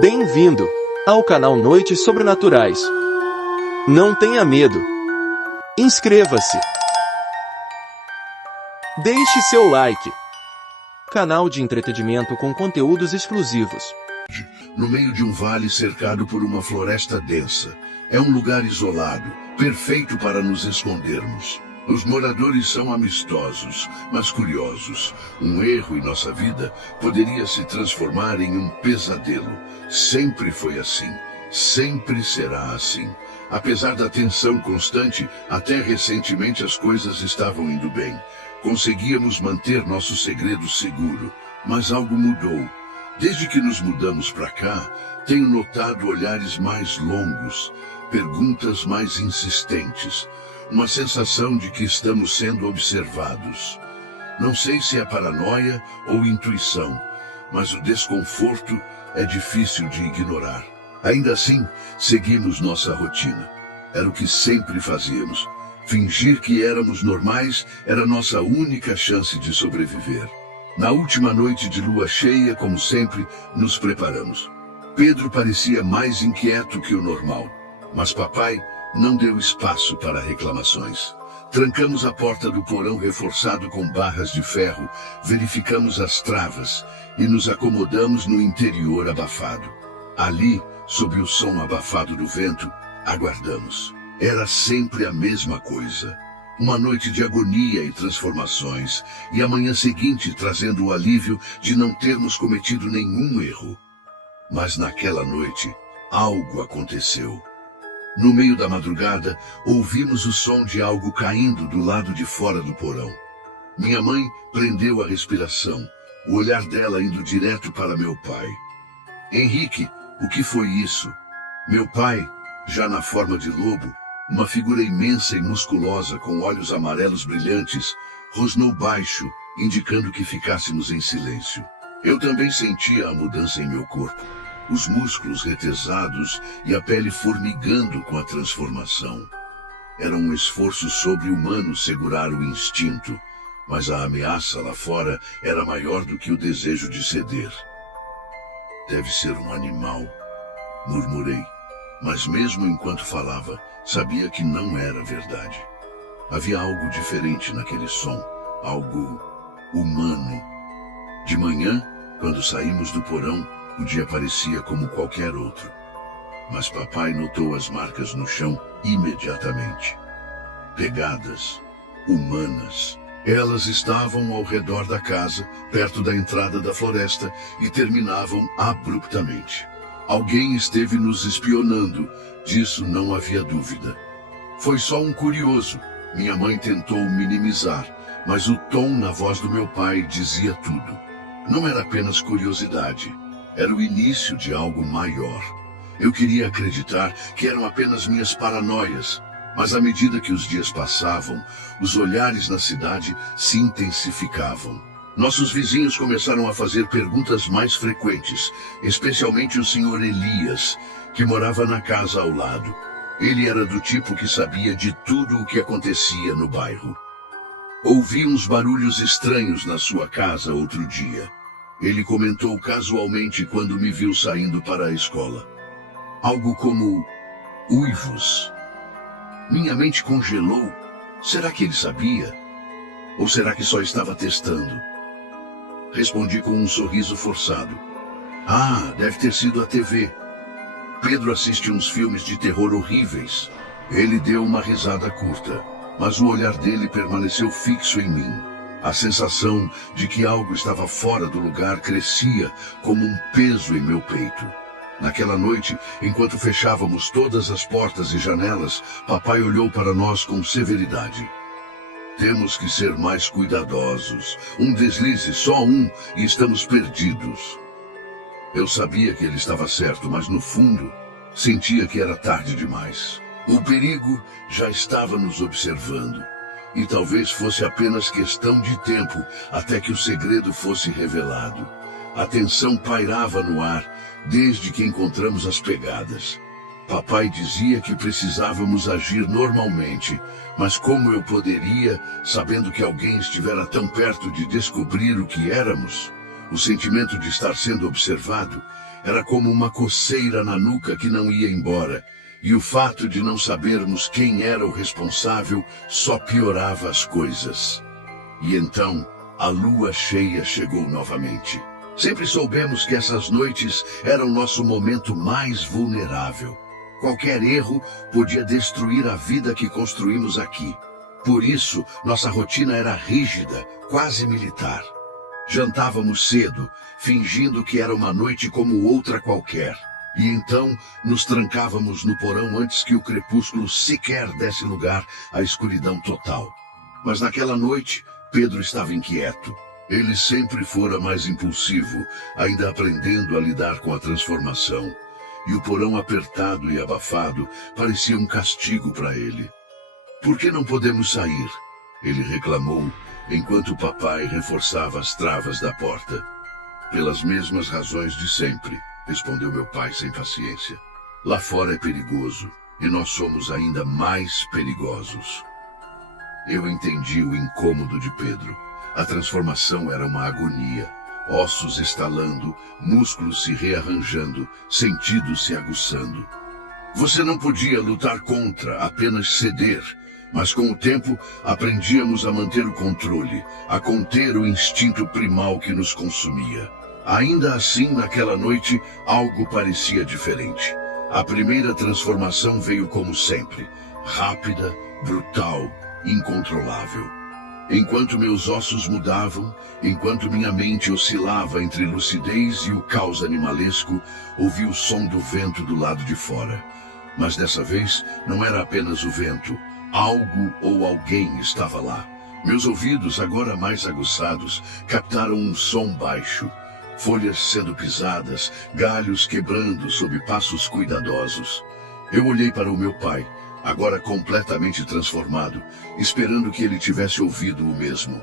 Bem-vindo ao canal Noites Sobrenaturais. Não tenha medo. Inscreva-se. Deixe seu like. Canal de entretenimento com conteúdos exclusivos. No meio de um vale cercado por uma floresta densa. É um lugar isolado, perfeito para nos escondermos. Os moradores são amistosos, mas curiosos. Um erro em nossa vida poderia se transformar em um pesadelo. Sempre foi assim. Sempre será assim. Apesar da tensão constante, até recentemente as coisas estavam indo bem. Conseguíamos manter nosso segredo seguro, mas algo mudou. Desde que nos mudamos para cá, tenho notado olhares mais longos, perguntas mais insistentes, uma sensação de que estamos sendo observados. Não sei se é paranoia ou intuição, mas o desconforto é difícil de ignorar. Ainda assim, seguimos nossa rotina. Era o que sempre fazíamos. Fingir que éramos normais era nossa única chance de sobreviver. Na última noite de lua cheia, como sempre, nos preparamos. Pedro parecia mais inquieto que o normal, mas papai não deu espaço para reclamações. Trancamos a porta do porão reforçado com barras de ferro, verificamos as travas e nos acomodamos no interior abafado. Ali, sob o som abafado do vento, aguardamos. Era sempre a mesma coisa. Uma noite de agonia e transformações, e a manhã seguinte trazendo o alívio de não termos cometido nenhum erro. Mas naquela noite, algo aconteceu. No meio da madrugada, ouvimos o som de algo caindo do lado de fora do porão. Minha mãe prendeu a respiração, o olhar dela indo direto para meu pai. Henrique, o que foi isso? Meu pai, já na forma de lobo, uma figura imensa e musculosa com olhos amarelos brilhantes, rosnou baixo, indicando que ficássemos em silêncio. Eu também sentia a mudança em meu corpo, os músculos retesados e a pele formigando com a transformação. Era um esforço sobre-humano segurar o instinto, mas a ameaça lá fora era maior do que o desejo de ceder. Deve ser um animal, murmurei. Mas mesmo enquanto falava, sabia que não era verdade. Havia algo diferente naquele som, algo humano. De manhã, quando saímos do porão, o dia parecia como qualquer outro. Mas papai notou as marcas no chão imediatamente. Pegadas, humanas. Elas estavam ao redor da casa, perto da entrada da floresta, e terminavam abruptamente. Alguém esteve nos espionando, disso não havia dúvida. Foi só um curioso. Minha mãe tentou minimizar, mas o tom na voz do meu pai dizia tudo. Não era apenas curiosidade, era o início de algo maior. Eu queria acreditar que eram apenas minhas paranoias, mas à medida que os dias passavam, os olhares na cidade se intensificavam. Nossos vizinhos começaram a fazer perguntas mais frequentes, especialmente o Sr. Elias, que morava na casa ao lado. Ele era do tipo que sabia de tudo o que acontecia no bairro. Ouvi uns barulhos estranhos na sua casa outro dia. Ele comentou casualmente quando me viu saindo para a escola. Algo como uivos. Minha mente congelou. Será que ele sabia? Ou será que só estava testando? Respondi com um sorriso forçado. Ah, deve ter sido a TV. Pedro assiste uns filmes de terror horríveis. Ele deu uma risada curta, mas o olhar dele permaneceu fixo em mim. A sensação de que algo estava fora do lugar crescia como um peso em meu peito. Naquela noite, enquanto fechávamos todas as portas e janelas, papai olhou para nós com severidade. Temos que ser mais cuidadosos. Um deslize, só um, e estamos perdidos. Eu sabia que ele estava certo, mas no fundo, sentia que era tarde demais. O perigo já estava nos observando. E talvez fosse apenas questão de tempo até que o segredo fosse revelado. A tensão pairava no ar desde que encontramos as pegadas. Papai dizia que precisávamos agir normalmente, mas como eu poderia, sabendo que alguém estivera tão perto de descobrir o que éramos? O sentimento de estar sendo observado era como uma coceira na nuca que não ia embora, e o fato de não sabermos quem era o responsável só piorava as coisas. E então, a lua cheia chegou novamente. Sempre soubemos que essas noites eram nosso momento mais vulnerável. Qualquer erro podia destruir a vida que construímos aqui. Por isso, nossa rotina era rígida, quase militar. Jantávamos cedo, fingindo que era uma noite como outra qualquer. E então nos trancávamos no porão antes que o crepúsculo sequer desse lugar à escuridão total. Mas naquela noite, Pedro estava inquieto. Ele sempre fora mais impulsivo, ainda aprendendo a lidar com a transformação. E o porão apertado e abafado parecia um castigo para ele. "Por que não podemos sair?" ele reclamou, enquanto o papai reforçava as travas da porta. "Pelas mesmas razões de sempre", respondeu meu pai sem paciência. "Lá fora é perigoso, e nós somos ainda mais perigosos." Eu entendi o incômodo de Pedro. A transformação era uma agonia. Ossos estalando, músculos se rearranjando, sentidos se aguçando. Você não podia lutar contra, apenas ceder. Mas com o tempo, aprendíamos a manter o controle, a conter o instinto primal que nos consumia. Ainda assim, naquela noite, algo parecia diferente. A primeira transformação veio como sempre, rápida, brutal, incontrolável. Enquanto meus ossos mudavam, enquanto minha mente oscilava entre lucidez e o caos animalesco, ouvi o som do vento do lado de fora. Mas dessa vez, não era apenas o vento. Algo ou alguém estava lá. Meus ouvidos, agora mais aguçados, captaram um som baixo. Folhas sendo pisadas, galhos quebrando sob passos cuidadosos. Eu olhei para o meu pai, agora completamente transformado, esperando que ele tivesse ouvido o mesmo.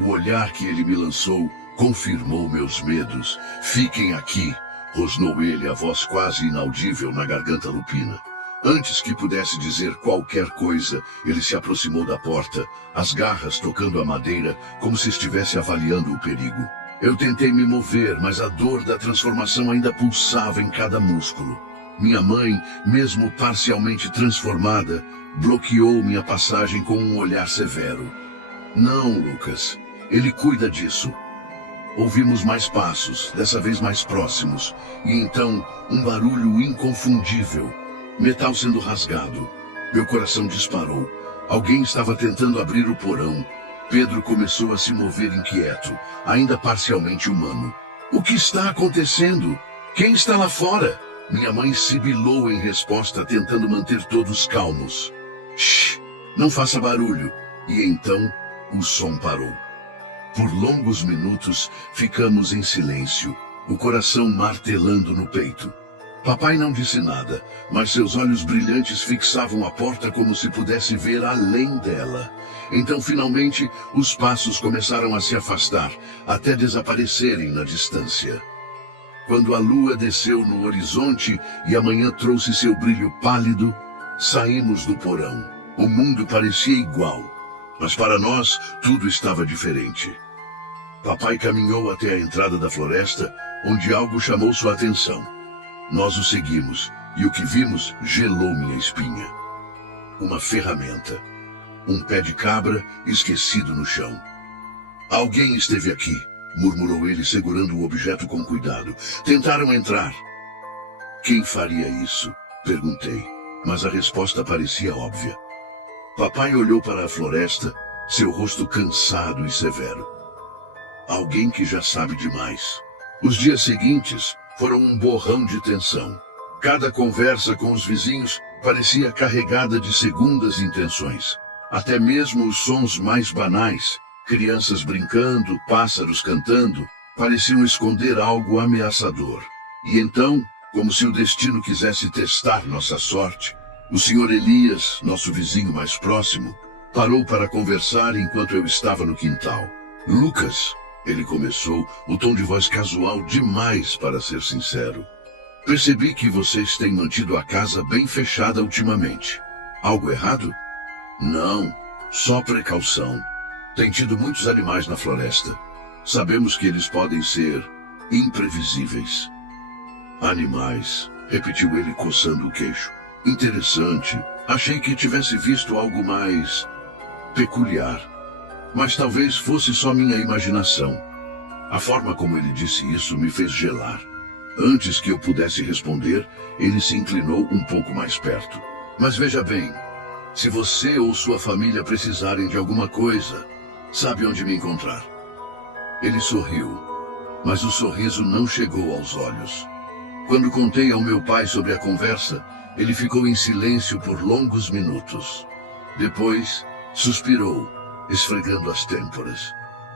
O olhar que ele me lançou confirmou meus medos. "Fiquem aqui", rosnou ele, a voz quase inaudível na garganta lupina. Antes que pudesse dizer qualquer coisa, ele se aproximou da porta, as garras tocando a madeira como se estivesse avaliando o perigo. Eu tentei me mover, mas a dor da transformação ainda pulsava em cada músculo. Minha mãe, mesmo parcialmente transformada, bloqueou minha passagem com um olhar severo. "Não, Lucas, ele cuida disso." Ouvimos mais passos, dessa vez mais próximos, e então um barulho inconfundível. Metal sendo rasgado. Meu coração disparou. Alguém estava tentando abrir o porão. Pedro começou a se mover inquieto, ainda parcialmente humano. "O que está acontecendo? Quem está lá fora?" Minha mãe sibilou em resposta, tentando manter todos calmos. "Shh, não faça barulho." E então, o som parou. Por longos minutos, ficamos em silêncio, o coração martelando no peito. Papai não disse nada, mas seus olhos brilhantes fixavam a porta como se pudesse ver além dela. Então, finalmente, os passos começaram a se afastar, até desaparecerem na distância. Quando a lua desceu no horizonte e a manhã trouxe seu brilho pálido, saímos do porão. O mundo parecia igual, mas para nós tudo estava diferente. Papai caminhou até a entrada da floresta, onde algo chamou sua atenção. Nós o seguimos, e o que vimos gelou minha espinha. Uma ferramenta. Um pé de cabra esquecido no chão. "Alguém esteve aqui", murmurou ele, segurando o objeto com cuidado. "Tentaram entrar." "Quem faria isso?" perguntei, mas a resposta parecia óbvia. Papai olhou para a floresta, seu rosto cansado e severo. "Alguém que já sabe demais." Os dias seguintes foram um borrão de tensão. Cada conversa com os vizinhos parecia carregada de segundas intenções. Até mesmo os sons mais banais, crianças brincando, pássaros cantando, pareciam esconder algo ameaçador. E então, como se o destino quisesse testar nossa sorte, o Sr. Elias, nosso vizinho mais próximo, parou para conversar enquanto eu estava no quintal. "Lucas", ele começou, o tom de voz casual demais para ser sincero. "Percebi que vocês têm mantido a casa bem fechada ultimamente. Algo errado?" "Não, só precaução. Tem tido muitos animais na floresta." Sabemos que eles podem ser imprevisíveis. Animais, repetiu ele coçando o queixo. Interessante. Achei que tivesse visto algo mais peculiar. Mas talvez fosse só minha imaginação. A forma como ele disse isso me fez gelar. Antes que eu pudesse responder, ele se inclinou um pouco mais perto. Mas veja bem, se você ou sua família precisarem de alguma coisa, sabe onde me encontrar. Ele sorriu, mas o sorriso não chegou aos olhos. Quando contei ao meu pai sobre a conversa, ele ficou em silêncio por longos minutos. Depois, suspirou, esfregando as têmporas.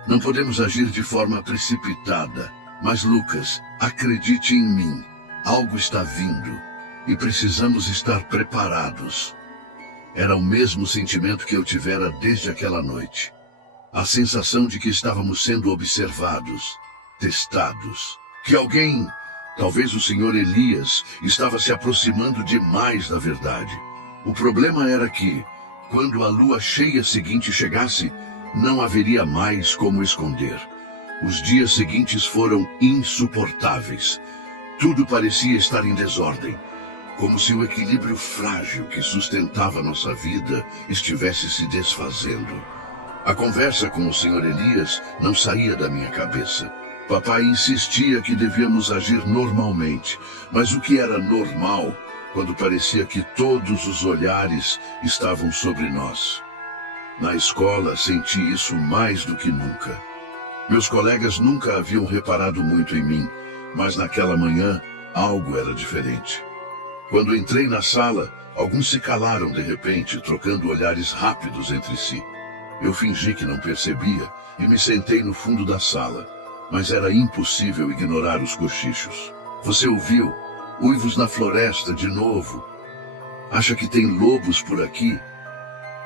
Não podemos agir de forma precipitada, mas Lucas, acredite em mim. Algo está vindo e precisamos estar preparados. Era o mesmo sentimento que eu tivera desde aquela noite. A sensação de que estávamos sendo observados, testados, que alguém, talvez o Sr. Elias, estava se aproximando demais da verdade. O problema era que, quando a lua cheia seguinte chegasse, não haveria mais como esconder. Os dias seguintes foram insuportáveis. Tudo parecia estar em desordem, como se o equilíbrio frágil que sustentava nossa vida estivesse se desfazendo. A conversa com o Sr. Elias não saía da minha cabeça. Papai insistia que devíamos agir normalmente, mas o que era normal quando parecia que todos os olhares estavam sobre nós? Na escola senti isso mais do que nunca. Meus colegas nunca haviam reparado muito em mim, mas naquela manhã algo era diferente. Quando entrei na sala, alguns se calaram de repente, trocando olhares rápidos entre si. Eu fingi que não percebia e me sentei no fundo da sala, mas era impossível ignorar os cochichos. Você ouviu? Uivos na floresta de novo. Acha que tem lobos por aqui?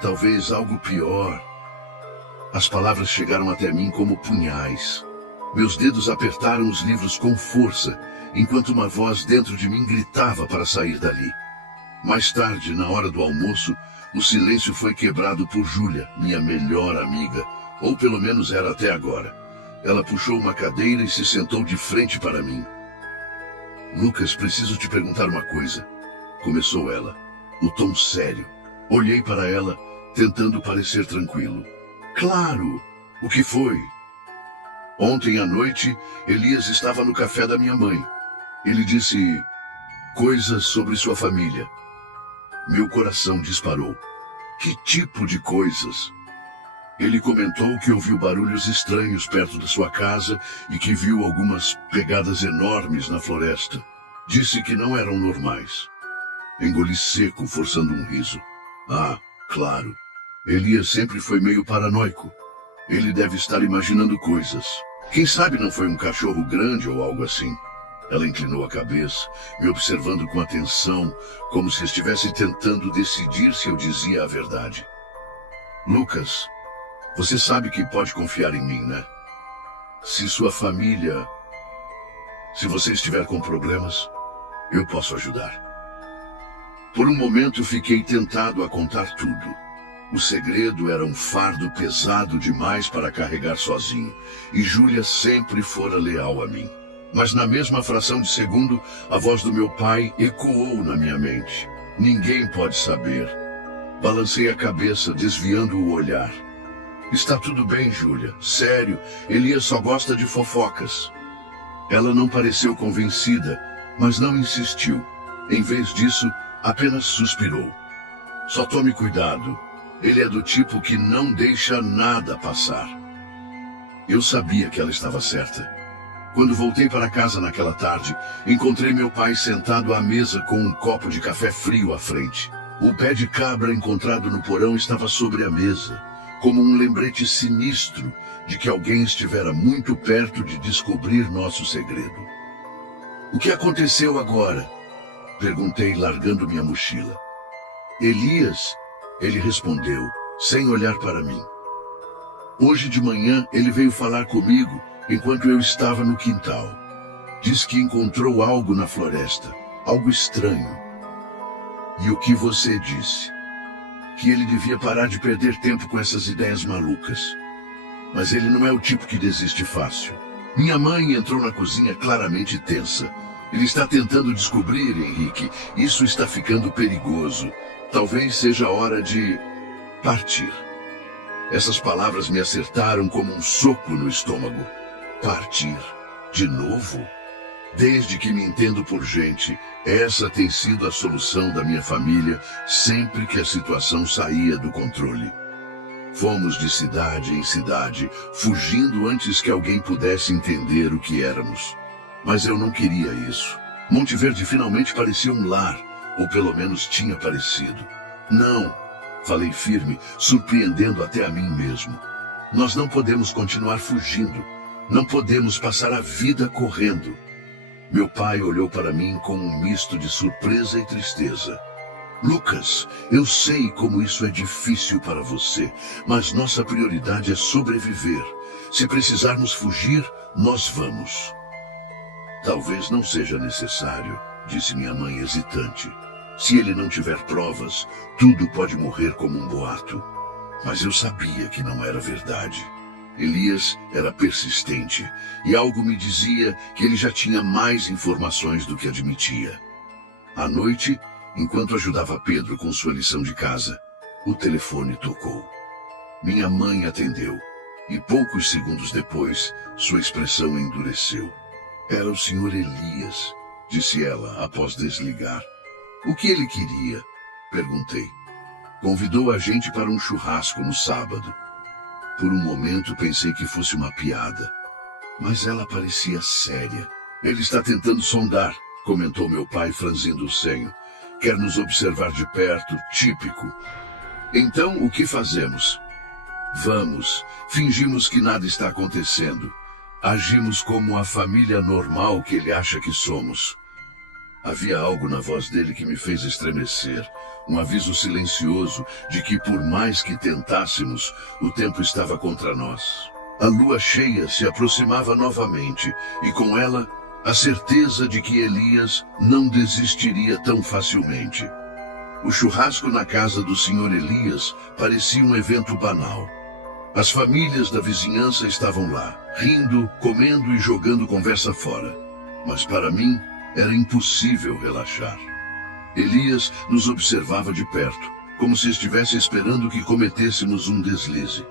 Talvez algo pior. As palavras chegaram até mim como punhais. Meus dedos apertaram os livros com força, enquanto uma voz dentro de mim gritava para sair dali. Mais tarde, na hora do almoço, o silêncio foi quebrado por Júlia, minha melhor amiga, ou pelo menos era até agora. Ela puxou uma cadeira e se sentou de frente para mim. Lucas, preciso te perguntar uma coisa, começou ela, no tom sério. Olhei para ela, tentando parecer tranquilo. Claro! O que foi? Ontem à noite, Elias estava no café da minha mãe. Ele disse coisas sobre sua família. Meu coração disparou. Que tipo de coisas? Ele comentou que ouviu barulhos estranhos perto da sua casa e que viu algumas pegadas enormes na floresta. Disse que não eram normais. Engoli seco, forçando um riso. Ah, claro. Elias sempre foi meio paranoico. Ele deve estar imaginando coisas. Quem sabe não foi um cachorro grande ou algo assim? Ela inclinou a cabeça, me observando com atenção, como se estivesse tentando decidir se eu dizia a verdade. Lucas, você sabe que pode confiar em mim, né? Se sua família... Se você estiver com problemas, eu posso ajudar. Por um momento fiquei tentado a contar tudo. O segredo era um fardo pesado demais para carregar sozinho, e Júlia sempre fora leal a mim. Mas na mesma fração de segundo, a voz do meu pai ecoou na minha mente. Ninguém pode saber. Balancei a cabeça, desviando o olhar. Está tudo bem, Júlia. Sério, Elias só gosta de fofocas. Ela não pareceu convencida, mas não insistiu. Em vez disso, apenas suspirou. Só tome cuidado. Ele é do tipo que não deixa nada passar. Eu sabia que ela estava certa. Quando voltei para casa naquela tarde, encontrei meu pai sentado à mesa com um copo de café frio à frente. O pé de cabra encontrado no porão estava sobre a mesa, como um lembrete sinistro de que alguém estivera muito perto de descobrir nosso segredo. O que aconteceu agora? Perguntei, largando minha mochila. Elias, ele respondeu, sem olhar para mim. Hoje de manhã ele veio falar comigo enquanto eu estava no quintal. Diz que encontrou algo na floresta, algo estranho. E o que você disse? Que ele devia parar de perder tempo com essas ideias malucas. mas ele não é o tipo que desiste fácil. Minha mãe entrou na cozinha claramente tensa. Ele está tentando descobrir, Henrique. Isso está ficando perigoso. Talvez seja a hora de partir. Essas palavras me acertaram como um soco no estômago. Partir? De novo? Desde que me entendo por gente, essa tem sido a solução da minha família sempre que a situação saía do controle. Fomos de cidade em cidade, fugindo antes que alguém pudesse entender o que éramos. Mas eu não queria isso. Monte Verde finalmente parecia um lar, ou pelo menos tinha parecido. Não, falei firme, surpreendendo até a mim mesmo. Nós não podemos continuar fugindo. Não podemos passar a vida correndo. Meu pai olhou para mim com um misto de surpresa e tristeza. Lucas, eu sei como isso é difícil para você, mas nossa prioridade é sobreviver. Se precisarmos fugir, nós vamos. Talvez não seja necessário, disse minha mãe hesitante. Se ele não tiver provas, tudo pode morrer como um boato. Mas eu sabia que não era verdade. Elias era persistente, e algo me dizia que ele já tinha mais informações do que admitia. À noite, enquanto ajudava Pedro com sua lição de casa, o telefone tocou. Minha mãe atendeu, e poucos segundos depois, sua expressão endureceu. Era o Sr. Elias, disse ela após desligar. O que ele queria? Perguntei. Convidou a gente para um churrasco no sábado. Por um momento pensei que fosse uma piada, mas ela parecia séria. Ele está tentando sondar, comentou meu pai franzindo o senho. Quer nos observar de perto, típico. Então o que fazemos? Vamos, fingimos que nada está acontecendo. Agimos como a família normal que ele acha que somos. Havia algo na voz dele que me fez estremecer. Um aviso silencioso de que por mais que tentássemos, o tempo estava contra nós. A lua cheia se aproximava novamente e com ela a certeza de que Elias não desistiria tão facilmente. O churrasco na casa do Sr. Elias parecia um evento banal. As famílias da vizinhança estavam lá, rindo, comendo e jogando conversa fora. Mas para mim era impossível relaxar. Elias nos observava de perto, como se estivesse esperando que cometêssemos um deslize.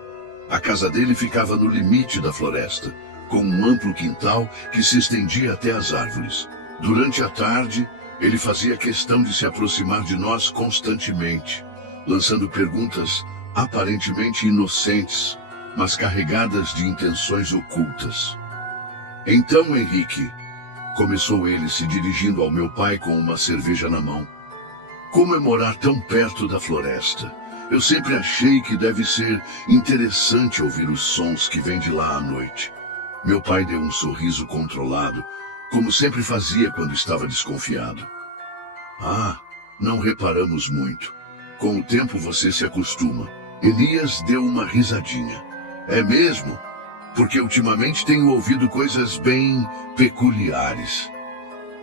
A casa dele ficava no limite da floresta, com um amplo quintal que se estendia até as árvores. Durante a tarde, ele fazia questão de se aproximar de nós constantemente, lançando perguntas aparentemente inocentes, mas carregadas de intenções ocultas. Então, Henrique, começou ele se dirigindo ao meu pai com uma cerveja na mão. Como é morar tão perto da floresta? Eu sempre achei que deve ser interessante ouvir os sons que vêm de lá à noite. Meu pai deu um sorriso controlado, como sempre fazia quando estava desconfiado. Ah, não reparamos muito. Com o tempo você se acostuma. Elias deu uma risadinha. É mesmo? Porque ultimamente tenho ouvido coisas bem peculiares.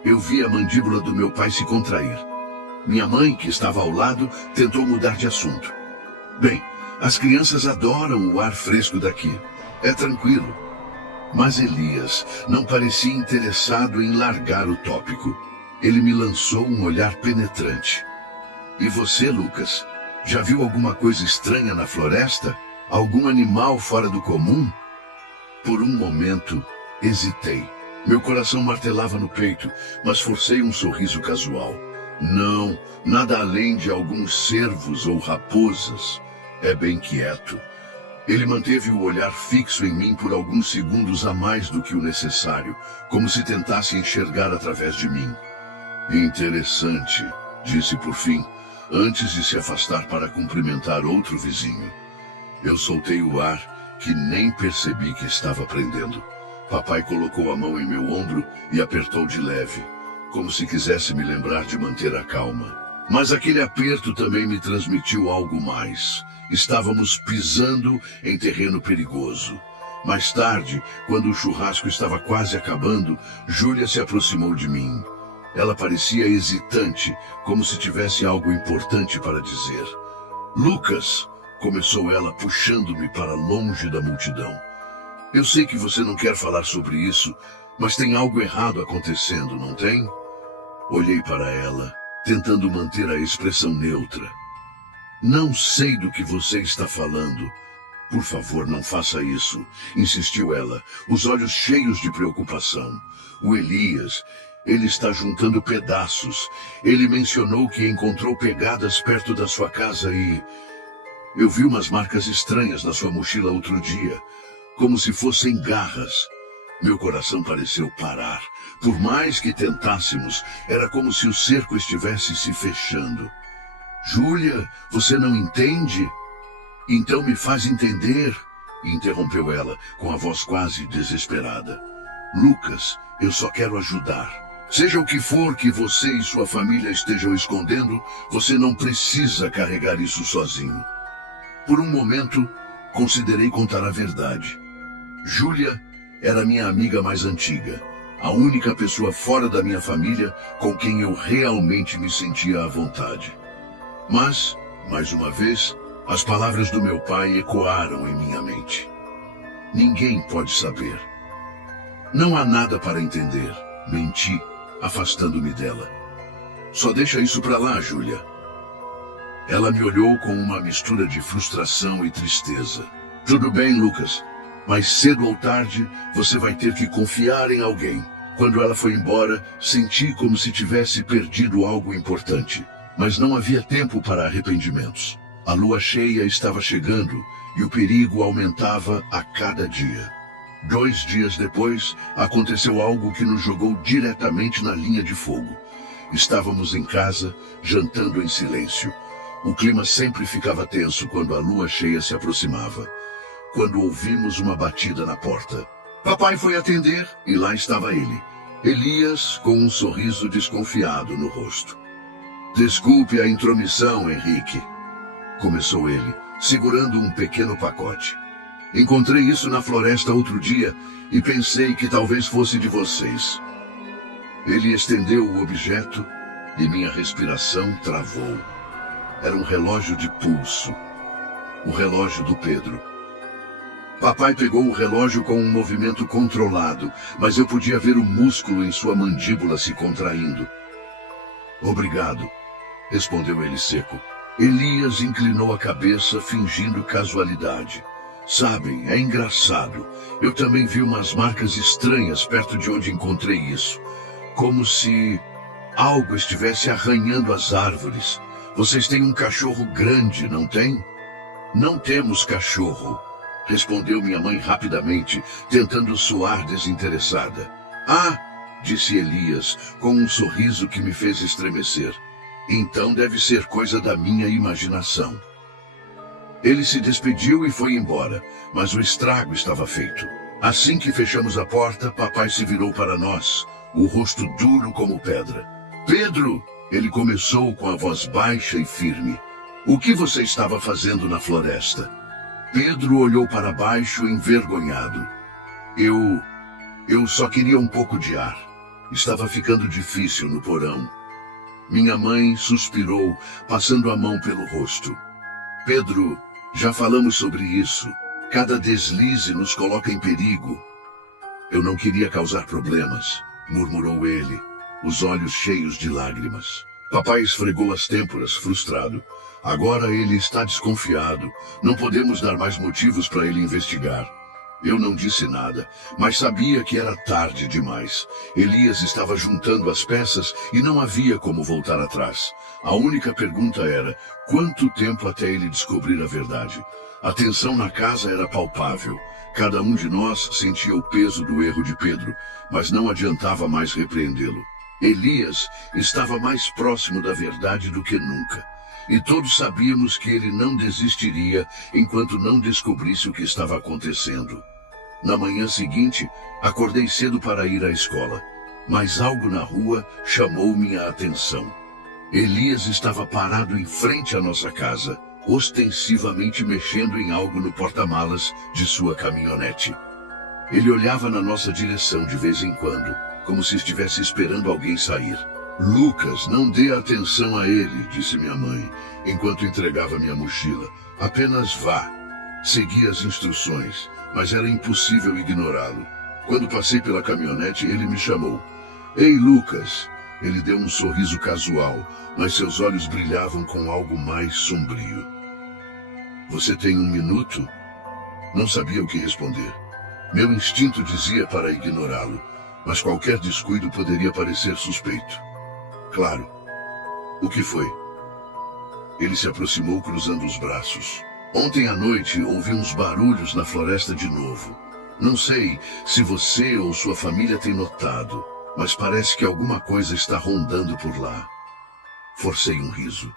Eu vi a mandíbula do meu pai se contrair. Minha mãe, que estava ao lado, tentou mudar de assunto. Bem, as crianças adoram o ar fresco daqui. É tranquilo. Mas Elias não parecia interessado em largar o tópico. Ele me lançou um olhar penetrante. E você, Lucas, já viu alguma coisa estranha na floresta? Algum animal fora do comum? Por um momento, hesitei. Meu coração martelava no peito, mas forcei um sorriso casual. Não, nada além de alguns cervos ou raposas. É bem quieto. Ele manteve o olhar fixo em mim por alguns segundos a mais do que o necessário, como se tentasse enxergar através de mim. Interessante, disse por fim, antes de se afastar para cumprimentar outro vizinho. Eu soltei o ar, que nem percebi que estava prendendo. Papai colocou a mão em meu ombro e apertou de leve, como se quisesse me lembrar de manter a calma. Mas aquele aperto também me transmitiu algo mais. Estávamos pisando em terreno perigoso. Mais tarde, quando o churrasco estava quase acabando, Júlia se aproximou de mim. Ela parecia hesitante, como se tivesse algo importante para dizer. Lucas, começou ela puxando-me para longe da multidão. Eu sei que você não quer falar sobre isso, mas tem algo errado acontecendo, não tem? Olhei para ela, tentando manter a expressão neutra. Não sei do que você está falando. Por favor, não faça isso, insistiu ela, os olhos cheios de preocupação. O Elias, ele está juntando pedaços. Ele mencionou que encontrou pegadas perto da sua casa e... Eu vi umas marcas estranhas na sua mochila outro dia, como se fossem garras. Meu coração pareceu parar. Por mais que tentássemos, era como se o cerco estivesse se fechando. Júlia, você não entende? Então me faz entender, interrompeu ela, com a voz quase desesperada. Lucas, eu só quero ajudar. Seja o que for que você e sua família estejam escondendo, você não precisa carregar isso sozinho. Por um momento, considerei contar a verdade. Júlia era minha amiga mais antiga, a única pessoa fora da minha família com quem eu realmente me sentia à vontade. Mas, mais uma vez, as palavras do meu pai ecoaram em minha mente. Ninguém pode saber. Não há nada para entender, menti, afastando-me dela. Só deixa isso para lá, Júlia. Ela me olhou com uma mistura de frustração e tristeza. Tudo bem, Lucas, mas cedo ou tarde você vai ter que confiar em alguém. Quando ela foi embora, senti como se tivesse perdido algo importante. Mas não havia tempo para arrependimentos. A lua cheia estava chegando e o perigo aumentava a cada dia. 2 dias depois, aconteceu algo que nos jogou diretamente na linha de fogo. Estávamos em casa, jantando em silêncio. O clima sempre ficava tenso quando a lua cheia se aproximava. Quando ouvimos uma batida na porta. Papai foi atender e lá estava ele, Elias, com um sorriso desconfiado no rosto. Desculpe a intromissão, Henrique, começou ele, segurando um pequeno pacote. Encontrei isso na floresta outro dia e pensei que talvez fosse de vocês. Ele estendeu o objeto e minha respiração travou. Era um relógio de pulso. O relógio do Pedro. Papai pegou o relógio com um movimento controlado, mas eu podia ver o músculo em sua mandíbula se contraindo. Obrigado, respondeu ele seco. Elias inclinou a cabeça, fingindo casualidade. Sabem, é engraçado. Eu também vi umas marcas estranhas perto de onde encontrei isso. Como se algo estivesse arranhando as árvores. Vocês têm um cachorro grande, não tem? Não temos cachorro, respondeu minha mãe rapidamente, tentando soar desinteressada. Ah, disse Elias, com um sorriso que me fez estremecer. Então deve ser coisa da minha imaginação. Ele se despediu e foi embora, mas o estrago estava feito. Assim que fechamos a porta, papai se virou para nós, o rosto duro como pedra. Pedro! Ele começou com a voz baixa e firme. O que você estava fazendo na floresta? Pedro olhou para baixo envergonhado. Eu só queria um pouco de ar. Estava ficando difícil no porão. Minha mãe suspirou, passando a mão pelo rosto. Pedro, já falamos sobre isso. Cada deslize nos coloca em perigo. Eu não queria causar problemas, murmurou ele, os olhos cheios de lágrimas. Papai esfregou as têmporas, frustrado. Agora ele está desconfiado. Não podemos dar mais motivos para ele investigar. Eu não disse nada, mas sabia que era tarde demais. Elias estava juntando as peças e não havia como voltar atrás. A única pergunta era, quanto tempo até ele descobrir a verdade? A tensão na casa era palpável. Cada um de nós sentia o peso do erro de Pedro, mas não adiantava mais repreendê-lo. Elias estava mais próximo da verdade do que nunca. E todos sabíamos que ele não desistiria enquanto não descobrisse o que estava acontecendo. Na manhã seguinte, acordei cedo para ir à escola, mas algo na rua chamou minha atenção. Elias estava parado em frente à nossa casa, ostensivamente mexendo em algo no porta-malas de sua caminhonete. Ele olhava na nossa direção de vez em quando, como se estivesse esperando alguém sair. Lucas, não dê atenção a ele, disse minha mãe, enquanto entregava minha mochila. Apenas vá. Segui as instruções, mas era impossível ignorá-lo. Quando passei pela caminhonete, ele me chamou. Ei, Lucas! Ele deu um sorriso casual, mas seus olhos brilhavam com algo mais sombrio. Você tem um minuto? Não sabia o que responder. Meu instinto dizia para ignorá-lo, mas qualquer descuido poderia parecer suspeito. Claro. O que foi? Ele se aproximou cruzando os braços. Ontem à noite ouvi uns barulhos na floresta de novo. Não sei se você ou sua família tem notado, mas parece que alguma coisa está rondando por lá. Forcei um riso.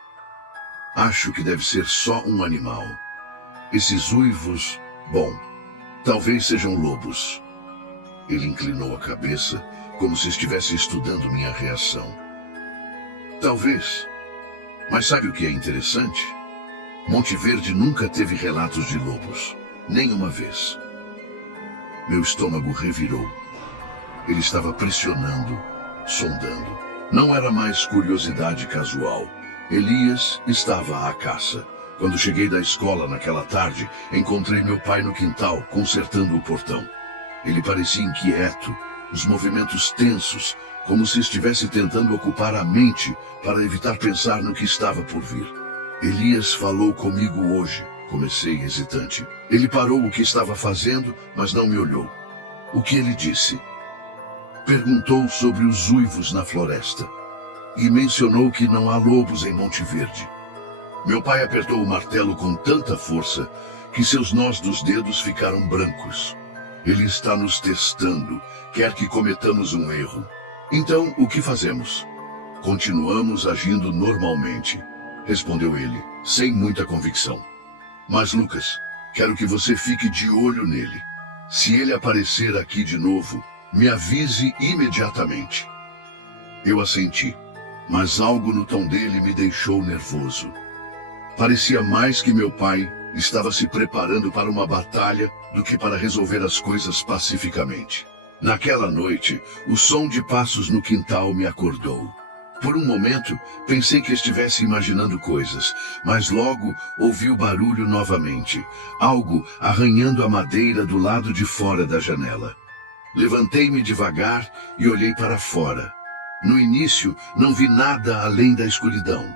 Acho que deve ser só um animal. Esses uivos, bom, talvez sejam lobos. Ele inclinou a cabeça, como se estivesse estudando minha reação. Talvez. Mas sabe o que é interessante? Monte Verde nunca teve relatos de lobos. Nenhuma vez. Meu estômago revirou. Ele estava pressionando, sondando. Não era mais curiosidade casual. Elias estava à caça. Quando cheguei da escola naquela tarde, encontrei meu pai no quintal, consertando o portão. Ele parecia inquieto, os movimentos tensos, como se estivesse tentando ocupar a mente para evitar pensar no que estava por vir. Elias falou comigo hoje, comecei hesitante. Ele parou o que estava fazendo, mas não me olhou. O que ele disse? Perguntou sobre os uivos na floresta e mencionou que não há lobos em Monte Verde. Meu pai apertou o martelo com tanta força que seus nós dos dedos ficaram brancos. Ele está nos testando, quer que cometamos um erro. Então, o que fazemos? Continuamos agindo normalmente, respondeu ele, sem muita convicção. Mas, Lucas, quero que você fique de olho nele. Se ele aparecer aqui de novo, me avise imediatamente. Eu assenti, mas algo no tom dele me deixou nervoso. Parecia mais que meu pai estava se preparando para uma batalha do que para resolver as coisas pacificamente. Naquela noite, o som de passos no quintal me acordou. Por um momento, pensei que estivesse imaginando coisas, mas logo ouvi o barulho novamente, algo arranhando a madeira do lado de fora da janela. Levantei-me devagar e olhei para fora. No início, não vi nada além da escuridão.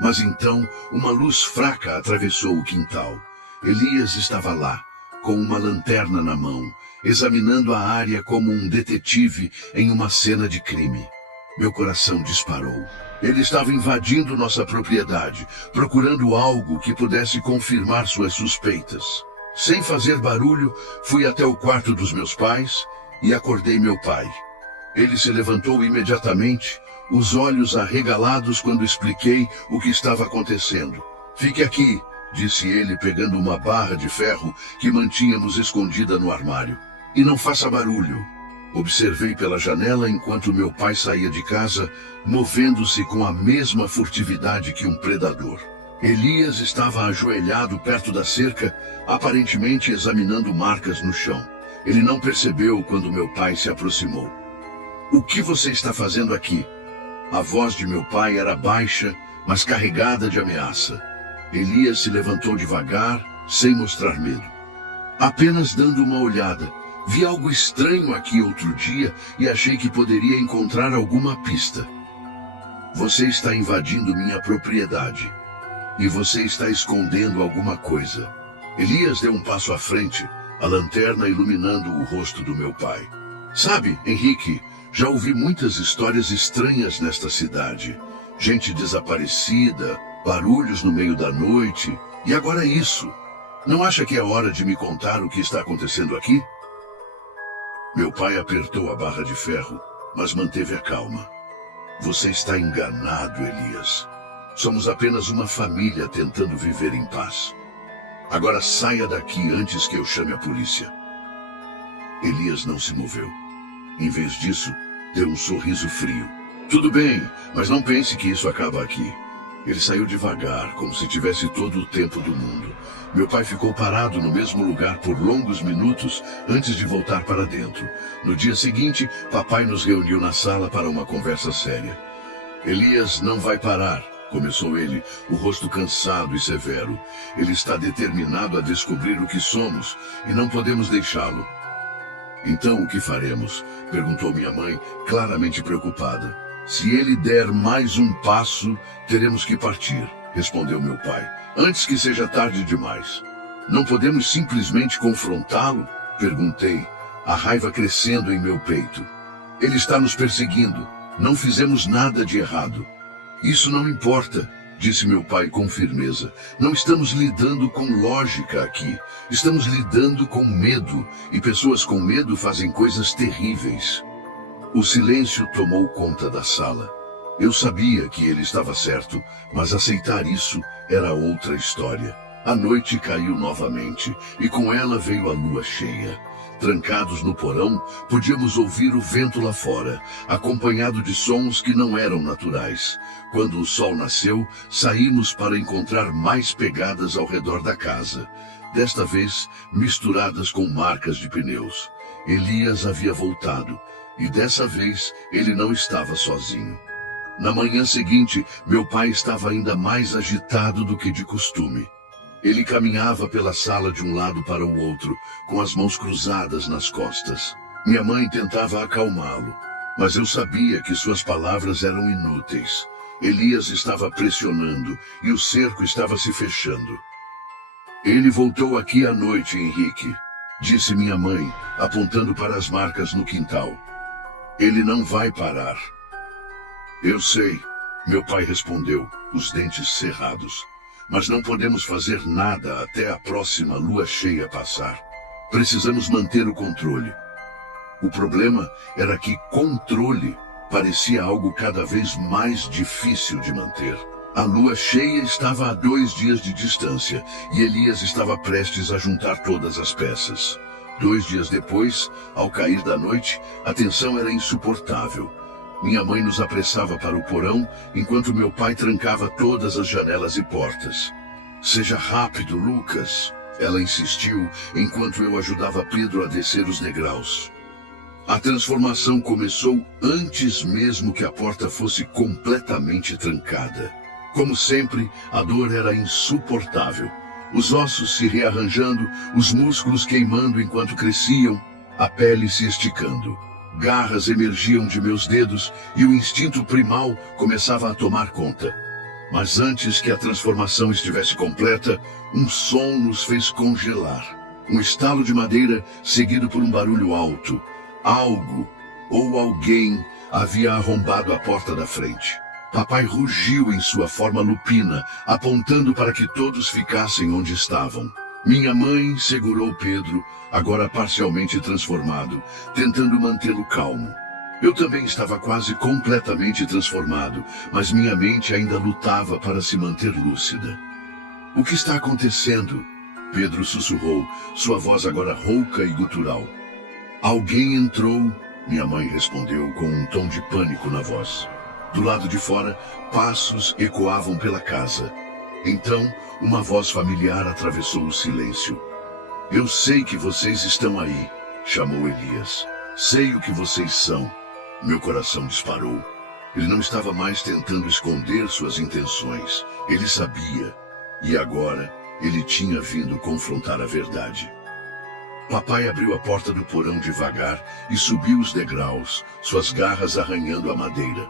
Mas então, uma luz fraca atravessou o quintal. Elias estava lá, com uma lanterna na mão, examinando a área como um detetive em uma cena de crime. Meu coração disparou. Ele estava invadindo nossa propriedade, procurando algo que pudesse confirmar suas suspeitas. Sem fazer barulho, fui até o quarto dos meus pais e acordei meu pai. Ele se levantou imediatamente, os olhos arregalados quando expliquei o que estava acontecendo. Fique aqui, disse ele pegando uma barra de ferro que mantínhamos escondida no armário. E não faça barulho. Observei pela janela enquanto meu pai saía de casa, movendo-se com a mesma furtividade que um predador. Elias estava ajoelhado perto da cerca, aparentemente examinando marcas no chão. Ele não percebeu quando meu pai se aproximou. O que você está fazendo aqui? A voz de meu pai era baixa, mas carregada de ameaça. Elias se levantou devagar, sem mostrar medo. Apenas dando uma olhada. Vi algo estranho aqui outro dia e achei que poderia encontrar alguma pista. Você está invadindo minha propriedade. E você está escondendo alguma coisa. Elias deu um passo à frente, a lanterna iluminando o rosto do meu pai. Sabe, Henrique, já ouvi muitas histórias estranhas nesta cidade. Gente desaparecida, barulhos no meio da noite, e agora isso. Não acha que é hora de me contar o que está acontecendo aqui? Meu pai apertou a barra de ferro, mas manteve a calma. Você está enganado, Elias. Somos apenas uma família tentando viver em paz. Agora saia daqui antes que eu chame a polícia. Elias não se moveu. Em vez disso, deu um sorriso frio. Tudo bem, mas não pense que isso acaba aqui. Ele saiu devagar, como se tivesse todo o tempo do mundo. Meu pai ficou parado no mesmo lugar por longos minutos antes de voltar para dentro. No dia seguinte, papai nos reuniu na sala para uma conversa séria. Elias não vai parar, começou ele, o rosto cansado e severo. Ele está determinado a descobrir o que somos e não podemos deixá-lo. Então o que faremos? Perguntou minha mãe, claramente preocupada. Se ele der mais um passo, teremos que partir, respondeu meu pai, antes que seja tarde demais. Não podemos simplesmente confrontá-lo? Perguntei, a raiva crescendo em meu peito. Ele está nos perseguindo. Não fizemos nada de errado. Isso não importa, disse meu pai com firmeza. Não estamos lidando com lógica aqui. Estamos lidando com medo, e pessoas com medo fazem coisas terríveis. O silêncio tomou conta da sala. Eu sabia que ele estava certo, mas aceitar isso era outra história. A noite caiu novamente, e com ela veio a lua cheia. Trancados no porão, podíamos ouvir o vento lá fora, acompanhado de sons que não eram naturais. Quando o sol nasceu, saímos para encontrar mais pegadas ao redor da casa. Desta vez, misturadas com marcas de pneus. Elias havia voltado, e dessa vez ele não estava sozinho. Na manhã seguinte, meu pai estava ainda mais agitado do que de costume. Ele caminhava pela sala de um lado para o outro, com as mãos cruzadas nas costas. Minha mãe tentava acalmá-lo, mas eu sabia que suas palavras eram inúteis. Elias estava pressionando e o cerco estava se fechando. Ele voltou aqui à noite, Henrique, disse minha mãe, apontando para as marcas no quintal. Ele não vai parar. Eu sei, meu pai respondeu, os dentes cerrados. Mas não podemos fazer nada até a próxima lua cheia passar. Precisamos manter o controle. O problema era que controle parecia algo cada vez mais difícil de manter. A lua cheia estava a 2 dias de distância e Elias estava prestes a juntar todas as peças. 2 dias depois, ao cair da noite, a tensão era insuportável. Minha mãe nos apressava para o porão, enquanto meu pai trancava todas as janelas e portas. Seja rápido, Lucas, ela insistiu, enquanto eu ajudava Pedro a descer os degraus. A transformação começou antes mesmo que a porta fosse completamente trancada. Como sempre, a dor era insuportável. Os ossos se rearranjando, os músculos queimando enquanto cresciam, a pele se esticando. Garras emergiam de meus dedos e o instinto primal começava a tomar conta. Mas antes que a transformação estivesse completa, um som nos fez congelar. Um estalo de madeira seguido por um barulho alto. Algo ou alguém havia arrombado a porta da frente. Papai rugiu em sua forma lupina, apontando para que todos ficassem onde estavam. Minha mãe segurou Pedro, agora parcialmente transformado, tentando mantê-lo calmo. Eu também estava quase completamente transformado, mas minha mente ainda lutava para se manter lúcida. O que está acontecendo? Pedro sussurrou, sua voz agora rouca e gutural. Alguém entrou, minha mãe respondeu com um tom de pânico na voz. Do lado de fora, passos ecoavam pela casa. Então, uma voz familiar atravessou o silêncio. Eu sei que vocês estão aí, chamou Elias. Sei o que vocês são. Meu coração disparou. Ele não estava mais tentando esconder suas intenções. Ele sabia. E agora, ele tinha vindo confrontar a verdade. Papai abriu a porta do porão devagar e subiu os degraus, suas garras arranhando a madeira.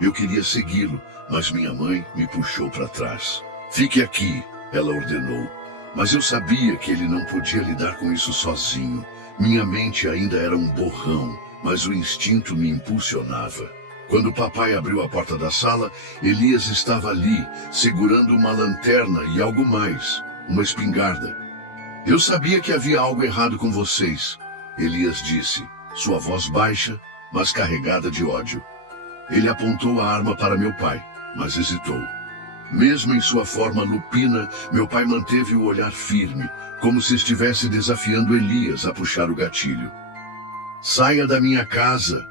Eu queria segui-lo, mas minha mãe me puxou para trás. Fique aqui, ela ordenou. Mas eu sabia que ele não podia lidar com isso sozinho. Minha mente ainda era um borrão, mas o instinto me impulsionava. Quando o papai abriu a porta da sala, Elias estava ali, segurando uma lanterna e algo mais, uma espingarda. Eu sabia que havia algo errado com vocês, Elias disse, sua voz baixa, mas carregada de ódio. Ele apontou a arma para meu pai, mas hesitou. Mesmo em sua forma lupina, meu pai manteve o olhar firme, como se estivesse desafiando Elias a puxar o gatilho. Saia da minha casa,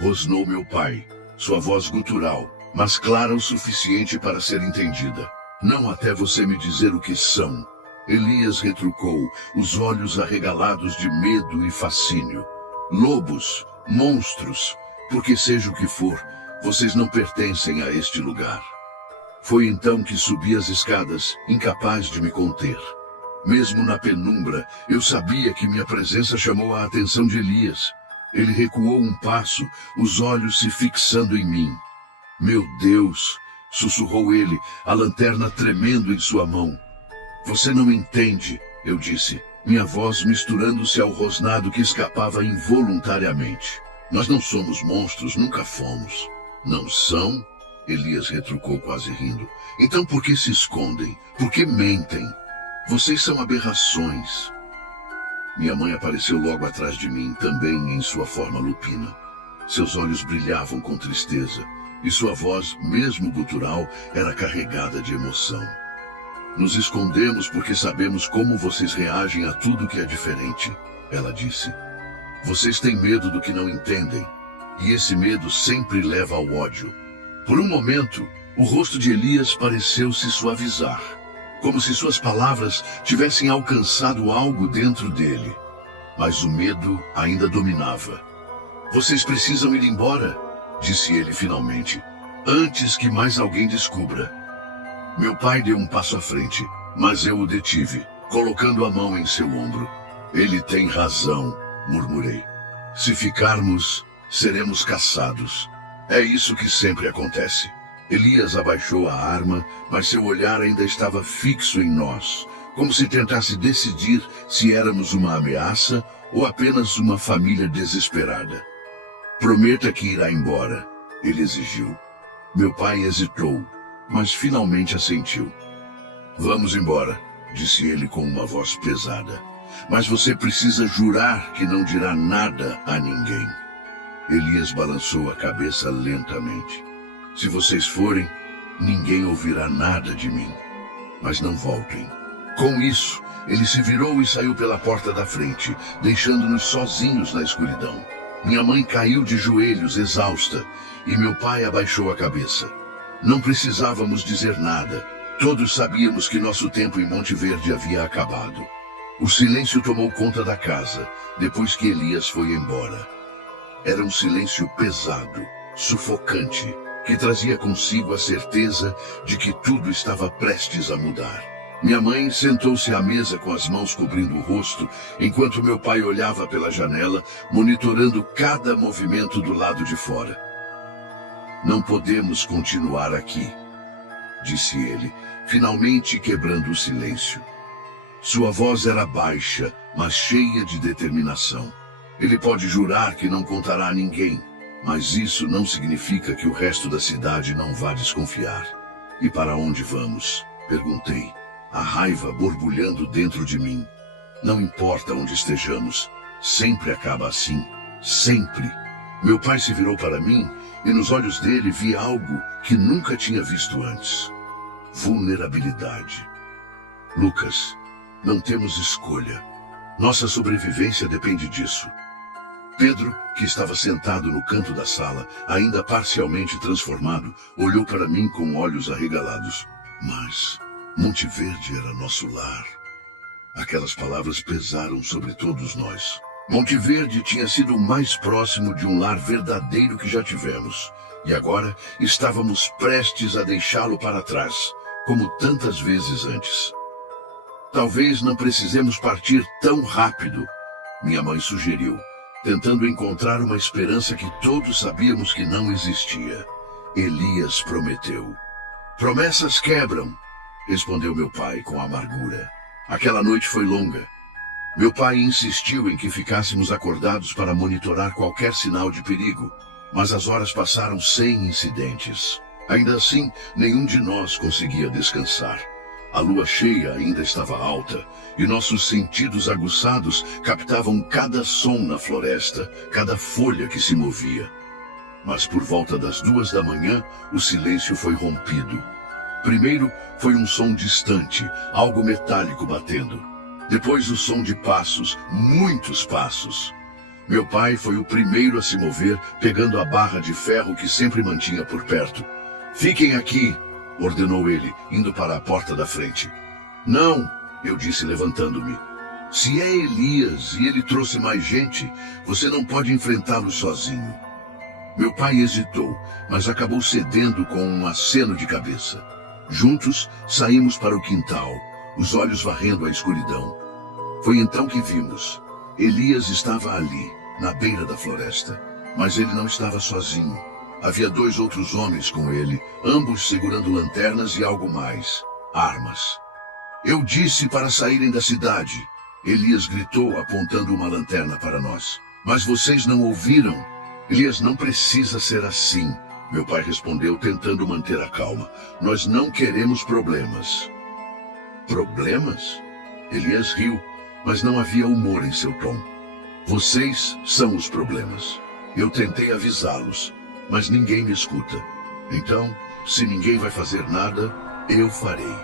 rosnou meu pai, sua voz gutural, mas clara o suficiente para ser entendida. Não até você me dizer o que são. Elias retrucou, os olhos arregalados de medo e fascínio. Lobos, monstros, porque seja o que for, vocês não pertencem a este lugar. Foi então que subi as escadas, incapaz de me conter. Mesmo na penumbra, eu sabia que minha presença chamou a atenção de Elias. Ele recuou um passo, os olhos se fixando em mim. Meu Deus! Sussurrou ele, a lanterna tremendo em sua mão. Você não entende, eu disse, minha voz misturando-se ao rosnado que escapava involuntariamente. Nós não somos monstros, nunca fomos. Não são? Elias retrucou quase rindo. Então por que se escondem? Por que mentem? Vocês são aberrações. Minha mãe apareceu logo atrás de mim, também em sua forma lupina. Seus olhos brilhavam com tristeza, e sua voz, mesmo gutural, era carregada de emoção. Nos escondemos porque sabemos como vocês reagem a tudo que é diferente, ela disse. Vocês têm medo do que não entendem, e esse medo sempre leva ao ódio. Por um momento, o rosto de Elias pareceu se suavizar, como se suas palavras tivessem alcançado algo dentro dele. Mas o medo ainda dominava. Vocês precisam ir embora, disse ele finalmente, antes que mais alguém descubra. Meu pai deu um passo à frente, mas eu o detive, colocando a mão em seu ombro. Ele tem razão, murmurei. Se ficarmos, seremos caçados. É isso que sempre acontece. Elias abaixou a arma, mas seu olhar ainda estava fixo em nós, como se tentasse decidir se éramos uma ameaça ou apenas uma família desesperada. Prometa que irá embora, ele exigiu. Meu pai hesitou, mas finalmente assentiu. Vamos embora, disse ele com uma voz pesada. Mas você precisa jurar que não dirá nada a ninguém. Elias balançou a cabeça lentamente. Se vocês forem, ninguém ouvirá nada de mim. Mas não voltem. Com isso, ele se virou e saiu pela porta da frente, deixando-nos sozinhos na escuridão. Minha mãe caiu de joelhos, exausta, e meu pai abaixou a cabeça. Não precisávamos dizer nada. Todos sabíamos que nosso tempo em Monte Verde havia acabado. O silêncio tomou conta da casa, depois que Elias foi embora. Era um silêncio pesado, sufocante, que trazia consigo a certeza de que tudo estava prestes a mudar. Minha mãe sentou-se à mesa com as mãos cobrindo o rosto, enquanto meu pai olhava pela janela, monitorando cada movimento do lado de fora. Não podemos continuar aqui, disse ele, finalmente quebrando o silêncio. Sua voz era baixa, mas cheia de determinação. Ele pode jurar que não contará a ninguém, mas isso não significa que o resto da cidade não vá desconfiar. E para onde vamos? Perguntei, a raiva borbulhando dentro de mim. Não importa onde estejamos, sempre acaba assim, sempre. Meu pai se virou para mim e nos olhos dele vi algo que nunca tinha visto antes. Vulnerabilidade. Lucas, não temos escolha. Nossa sobrevivência depende disso. Pedro, que estava sentado no canto da sala, ainda parcialmente transformado, olhou para mim com olhos arregalados. Mas Monte Verde era nosso lar. Aquelas palavras pesaram sobre todos nós. Monte Verde tinha sido o mais próximo de um lar verdadeiro que já tivemos. E agora estávamos prestes a deixá-lo para trás, como tantas vezes antes. Talvez não precisemos partir tão rápido, minha mãe sugeriu, tentando encontrar uma esperança que todos sabíamos que não existia. Elias prometeu. Promessas quebram, respondeu meu pai com amargura. Aquela noite foi longa. Meu pai insistiu em que ficássemos acordados para monitorar qualquer sinal de perigo, mas as horas passaram sem incidentes. Ainda assim, nenhum de nós conseguia descansar. A lua cheia ainda estava alta, e nossos sentidos aguçados captavam cada som na floresta, cada folha que se movia. Mas por volta das 2 da manhã, o silêncio foi rompido. Primeiro foi um som distante, algo metálico batendo. Depois o som de passos, muitos passos. Meu pai foi o primeiro a se mover, pegando a barra de ferro que sempre mantinha por perto. Fiquem aqui, ordenou ele, indo para a porta da frente. Não, eu disse levantando-me. Se é Elias e ele trouxe mais gente, você não pode enfrentá-lo sozinho. Meu pai hesitou, mas acabou cedendo com um aceno de cabeça. Juntos, saímos para o quintal, os olhos varrendo a escuridão. Foi então que vimos. Elias estava ali, na beira da floresta. Mas ele não estava sozinho. Havia 2 outros homens com ele, ambos segurando lanternas e algo mais, armas. Eu disse para saírem da cidade. Elias gritou, apontando uma lanterna para nós. Mas vocês não ouviram? Elias, não precisa ser assim. Meu pai respondeu, tentando manter a calma. Nós não queremos problemas. Problemas? Elias riu, mas não havia humor em seu tom. Vocês são os problemas. Eu tentei avisá-los, mas ninguém me escuta. Então, se ninguém vai fazer nada, eu farei.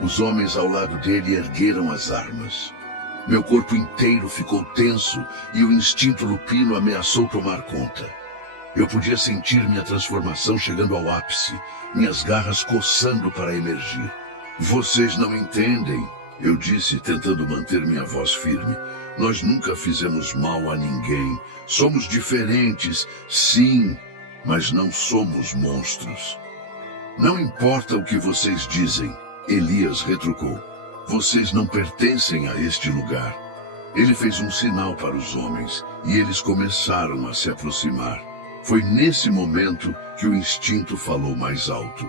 Os homens ao lado dele ergueram as armas. Meu corpo inteiro ficou tenso e o instinto lupino ameaçou tomar conta. Eu podia sentir minha transformação chegando ao ápice, minhas garras coçando para emergir. Vocês não entendem, eu disse, tentando manter minha voz firme. Nós nunca fizemos mal a ninguém. Somos diferentes, sim, mas não somos monstros. Não importa o que vocês dizem, Elias retrucou. Vocês não pertencem a este lugar. Ele fez um sinal para os homens e eles começaram a se aproximar. Foi nesse momento que o instinto falou mais alto.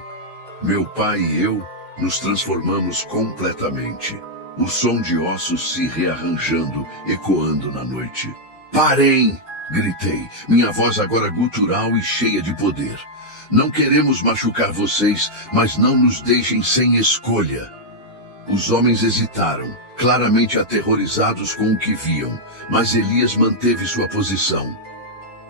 Meu pai e eu nos transformamos completamente. O som de ossos se rearranjando, ecoando na noite. Parem! Gritei, minha voz agora gutural e cheia de poder. Não queremos machucar vocês, mas não nos deixem sem escolha. Os homens hesitaram, claramente aterrorizados com o que viam, mas Elias manteve sua posição.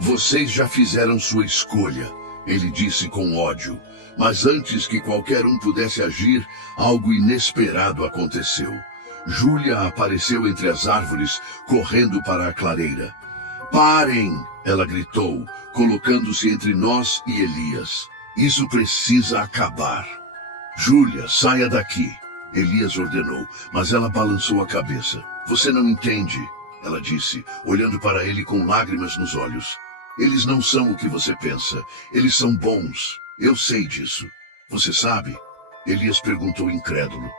Vocês já fizeram sua escolha, ele disse com ódio. Mas antes que qualquer um pudesse agir, algo inesperado aconteceu. Júlia apareceu entre as árvores, correndo para a clareira. Parem! Ela gritou, colocando-se entre nós e Elias. Isso precisa acabar. Júlia, saia daqui, Elias ordenou, mas ela balançou a cabeça. Você não entende, ela disse, olhando para ele com lágrimas nos olhos. Eles não são o que você pensa. Eles são bons. Eu sei disso. Você sabe? Elias perguntou incrédulo.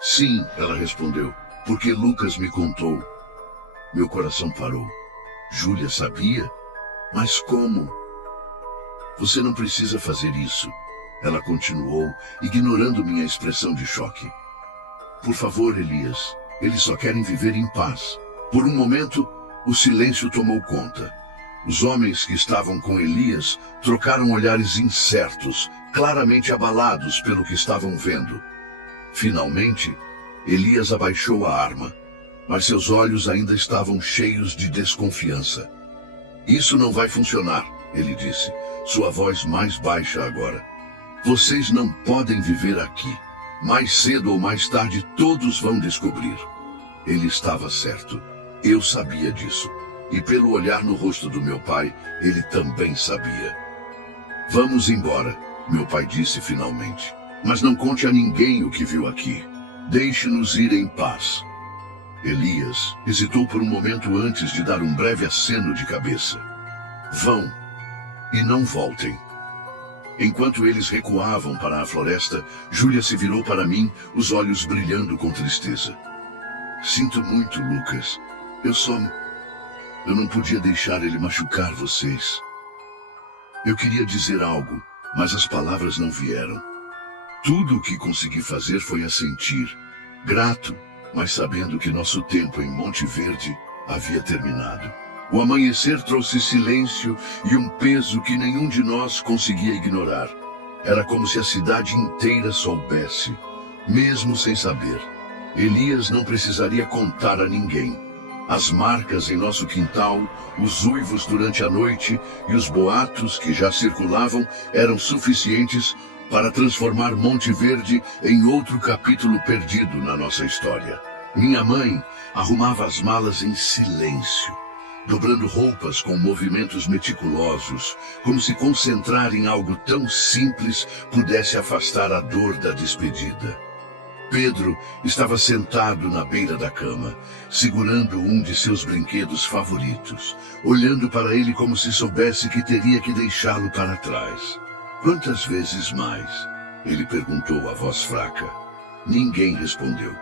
Sim, ela respondeu, porque Lucas me contou. Meu coração parou. Júlia sabia? Mas como? Você não precisa fazer isso. Ela continuou, ignorando minha expressão de choque. Por favor, Elias, eles só querem viver em paz. Por um momento, o silêncio tomou conta. Os homens que estavam com Elias trocaram olhares incertos, claramente abalados pelo que estavam vendo. Finalmente, Elias abaixou a arma, mas seus olhos ainda estavam cheios de desconfiança. Isso não vai funcionar, ele disse, sua voz mais baixa agora. Vocês não podem viver aqui. Mais cedo ou mais tarde todos vão descobrir. Ele estava certo. Eu sabia disso. E pelo olhar no rosto do meu pai, ele também sabia. Vamos embora, meu pai disse finalmente. Mas não conte a ninguém o que viu aqui. Deixe-nos ir em paz. Elias hesitou por um momento antes de dar um breve aceno de cabeça. Vão e não voltem. Enquanto eles recuavam para a floresta, Júlia se virou para mim, os olhos brilhando com tristeza. Sinto muito, Lucas. Eu não podia deixar ele machucar vocês. Eu queria dizer algo, mas as palavras não vieram. Tudo o que consegui fazer foi assentir, grato, mas sabendo que nosso tempo em Monte Verde havia terminado. O amanhecer trouxe silêncio e um peso que nenhum de nós conseguia ignorar. Era como se a cidade inteira soubesse, mesmo sem saber. Elias não precisaria contar a ninguém. As marcas em nosso quintal, os uivos durante a noite e os boatos que já circulavam eram suficientes para transformar Monte Verde em outro capítulo perdido na nossa história. Minha mãe arrumava as malas em silêncio, dobrando roupas com movimentos meticulosos, como se concentrar em algo tão simples pudesse afastar a dor da despedida. Pedro estava sentado na beira da cama, segurando um de seus brinquedos favoritos, olhando para ele como se soubesse que teria que deixá-lo para trás. Quantas vezes mais? Ele perguntou a voz fraca. Ninguém respondeu.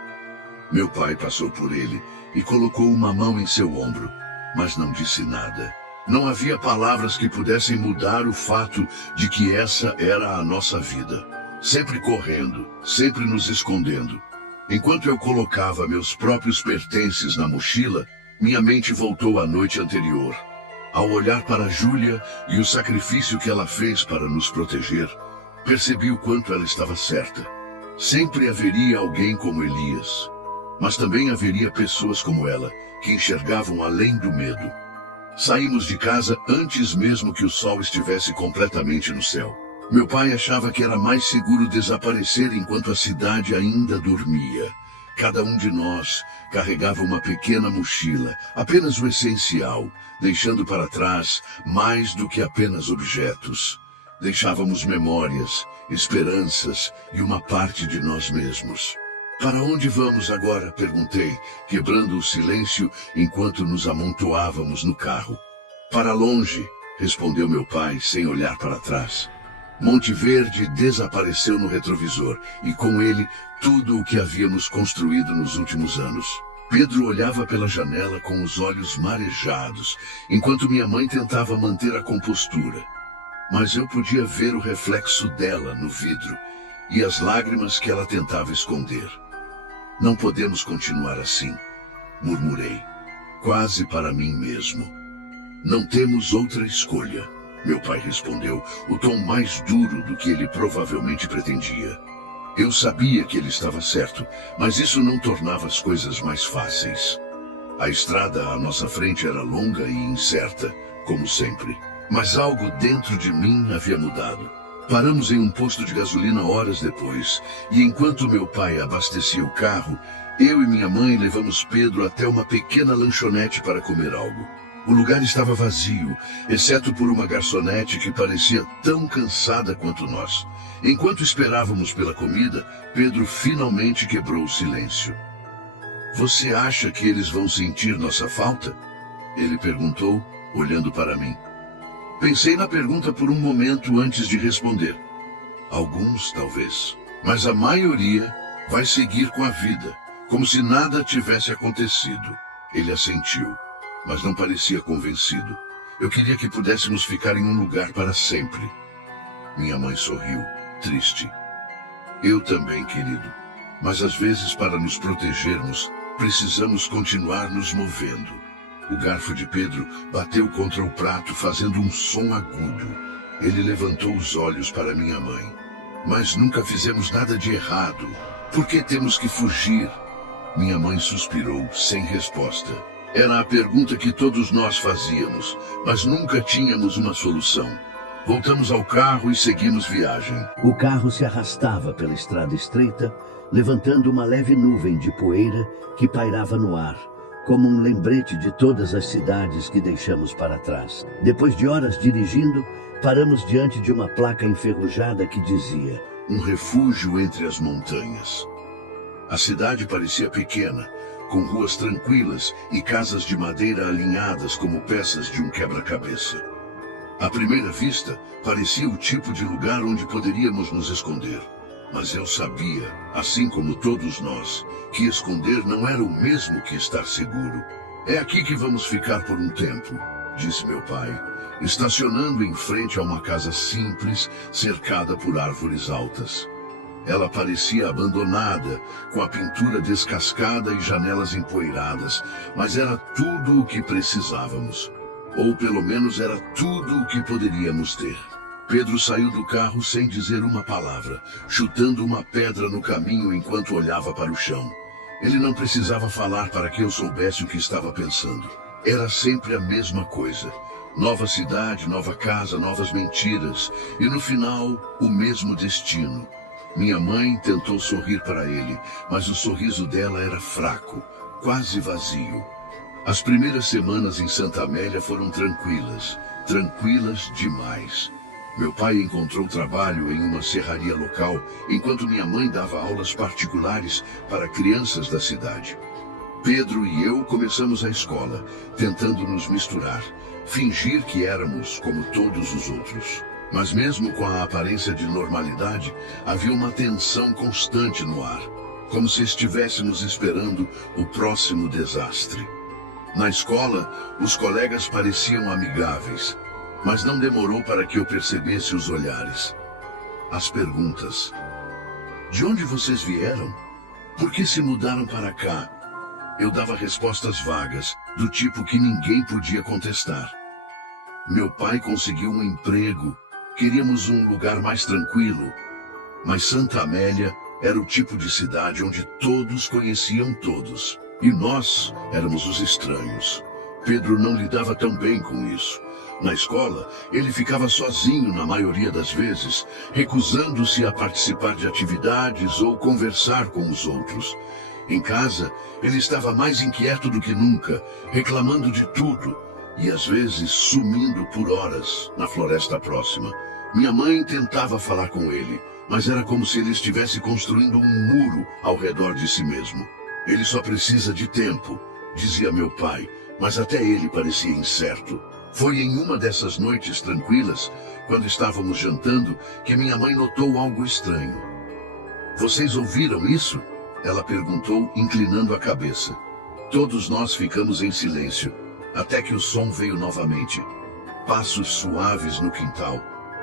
Meu pai passou por ele e colocou uma mão em seu ombro, mas não disse nada. Não havia palavras que pudessem mudar o fato de que essa era a nossa vida. Sempre correndo, sempre nos escondendo. Enquanto eu colocava meus próprios pertences na mochila, minha mente voltou à noite anterior. Ao olhar para Júlia e o sacrifício que ela fez para nos proteger, percebi o quanto ela estava certa. Sempre haveria alguém como Elias, mas também haveria pessoas como ela, que enxergavam além do medo. Saímos de casa antes mesmo que o sol estivesse completamente no céu. Meu pai achava que era mais seguro desaparecer enquanto a cidade ainda dormia. Cada um de nós carregava uma pequena mochila, apenas o essencial, deixando para trás mais do que apenas objetos. Deixávamos memórias, esperanças e uma parte de nós mesmos. Para onde vamos agora? Perguntei, quebrando o silêncio enquanto nos amontoávamos no carro. Para longe, respondeu meu pai sem olhar para trás. Monte Verde desapareceu no retrovisor e com ele tudo o que havíamos construído nos últimos anos. Pedro olhava pela janela com os olhos marejados, enquanto minha mãe tentava manter a compostura. Mas eu podia ver o reflexo dela no vidro e as lágrimas que ela tentava esconder. Não podemos continuar assim, murmurei, quase para mim mesmo. Não temos outra escolha, meu pai respondeu, o tom mais duro do que ele provavelmente pretendia. Eu sabia que ele estava certo, mas isso não tornava as coisas mais fáceis. A estrada à nossa frente era longa e incerta, como sempre. Mas algo dentro de mim havia mudado. Paramos em um posto de gasolina horas depois, e enquanto meu pai abastecia o carro, eu e minha mãe levamos Pedro até uma pequena lanchonete para comer algo. O lugar estava vazio, exceto por uma garçonete que parecia tão cansada quanto nós. Enquanto esperávamos pela comida, Pedro finalmente quebrou o silêncio. Você acha que eles vão sentir nossa falta? Ele perguntou, olhando para mim. Pensei na pergunta por um momento antes de responder. Alguns, talvez. Mas a maioria vai seguir com a vida, como se nada tivesse acontecido. Ele assentiu, mas não parecia convencido. Eu queria que pudéssemos ficar em um lugar para sempre. Minha mãe sorriu, triste. Eu também, querido. Mas às vezes, para nos protegermos, precisamos continuar nos movendo. O garfo de Pedro bateu contra o prato, fazendo um som agudo. Ele levantou os olhos para minha mãe. Mas nunca fizemos nada de errado. Por que temos que fugir? Minha mãe suspirou, sem resposta. Era a pergunta que todos nós fazíamos, mas nunca tínhamos uma solução. Voltamos ao carro e seguimos viagem. O carro se arrastava pela estrada estreita, levantando uma leve nuvem de poeira que pairava no ar, como um lembrete de todas as cidades que deixamos para trás. Depois de horas dirigindo, paramos diante de uma placa enferrujada que dizia: um refúgio entre as montanhas. A cidade parecia pequena, com ruas tranquilas e casas de madeira alinhadas como peças de um quebra-cabeça. À primeira vista, parecia o tipo de lugar onde poderíamos nos esconder. Mas eu sabia, assim como todos nós, que esconder não era o mesmo que estar seguro. É aqui que vamos ficar por um tempo, disse meu pai, estacionando em frente a uma casa simples, cercada por árvores altas. Ela parecia abandonada, com a pintura descascada e janelas empoeiradas, mas era tudo o que precisávamos. Ou pelo menos era tudo o que poderíamos ter. Pedro saiu do carro sem dizer uma palavra, chutando uma pedra no caminho enquanto olhava para o chão. Ele não precisava falar para que eu soubesse o que estava pensando. Era sempre a mesma coisa. Nova cidade, nova casa, novas mentiras. E no final, o mesmo destino. Minha mãe tentou sorrir para ele, mas o sorriso dela era fraco, quase vazio. As primeiras semanas em Santa Amélia foram tranquilas demais. Meu pai encontrou trabalho em uma serraria local, enquanto minha mãe dava aulas particulares para crianças da cidade. Pedro e eu começamos a escola, tentando nos misturar, fingir que éramos como todos os outros. Mas mesmo com a aparência de normalidade, havia uma tensão constante no ar, como se estivéssemos esperando o próximo desastre. Na escola, os colegas pareciam amigáveis, mas não demorou para que eu percebesse os olhares. As perguntas. De onde vocês vieram? Por que se mudaram para cá? Eu dava respostas vagas, do tipo que ninguém podia contestar. Meu pai conseguiu um emprego. Queríamos um lugar mais tranquilo. Mas Santa Amélia era o tipo de cidade onde todos conheciam todos. E nós éramos os estranhos. Pedro não lidava tão bem com isso. Na escola, ele ficava sozinho na maioria das vezes, recusando-se a participar de atividades ou conversar com os outros. Em casa, ele estava mais inquieto do que nunca, reclamando de tudo, e às vezes sumindo por horas na floresta próxima. Minha mãe tentava falar com ele, mas era como se ele estivesse construindo um muro ao redor de si mesmo. Ele só precisa de tempo, dizia meu pai, mas até ele parecia incerto. Foi em uma dessas noites tranquilas, quando estávamos jantando, que minha mãe notou algo estranho. Vocês ouviram isso? Ela perguntou, inclinando a cabeça. Todos nós ficamos em silêncio, até que o som veio novamente. Passos suaves no quintal,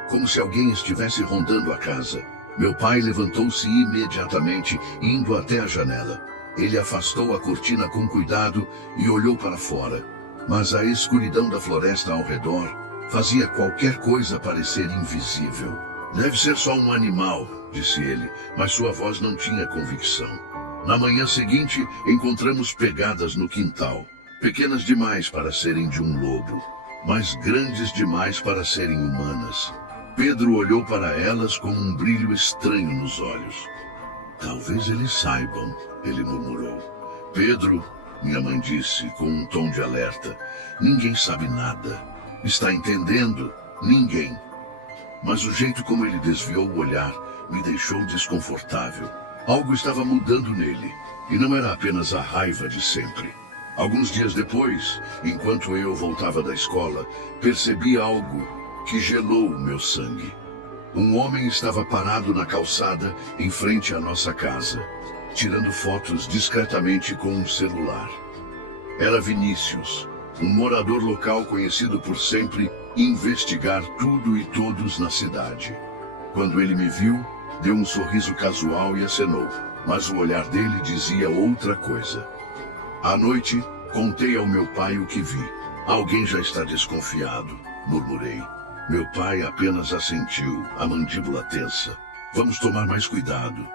como se alguém estivesse rondando a casa. Meu pai levantou-se imediatamente, indo até a janela. Ele afastou a cortina com cuidado e olhou para fora. Mas a escuridão da floresta ao redor fazia qualquer coisa parecer invisível. Deve ser só um animal, disse ele, mas sua voz não tinha convicção. Na manhã seguinte, encontramos pegadas no quintal. Pequenas demais para serem de um lobo, mas grandes demais para serem humanas. Pedro olhou para elas com um brilho estranho nos olhos. Talvez eles saibam, ele murmurou. Pedro, minha mãe disse com um tom de alerta, ninguém sabe nada. Está entendendo? Ninguém. Mas o jeito como ele desviou o olhar me deixou desconfortável. Algo estava mudando nele, e não era apenas a raiva de sempre. Alguns dias depois, enquanto eu voltava da escola, percebi algo que gelou o meu sangue. Um homem estava parado na calçada em frente à nossa casa, tirando fotos discretamente com um celular. Era Vinícius, um morador local conhecido por sempre investigar tudo e todos na cidade. Quando ele me viu, deu um sorriso casual e acenou, mas o olhar dele dizia outra coisa. À noite, contei ao meu pai o que vi. Alguém já está desconfiado, murmurei. Meu pai apenas assentiu, a mandíbula tensa. Vamos tomar mais cuidado.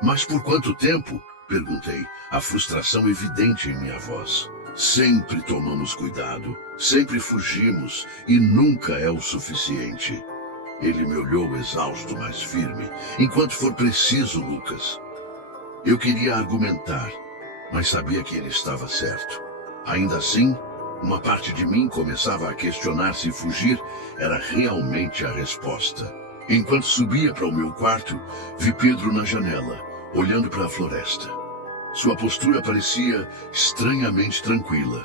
Mas por quanto tempo? Perguntei, a frustração evidente em minha voz. Sempre tomamos cuidado, sempre fugimos, e nunca é o suficiente. Ele me olhou exausto, mas firme. Enquanto for preciso, Lucas. Eu queria argumentar, mas sabia que ele estava certo. Ainda assim, uma parte de mim começava a questionar se fugir era realmente a resposta. Enquanto subia para o meu quarto, vi Pedro na janela, olhando para a floresta. Sua postura parecia estranhamente tranquila,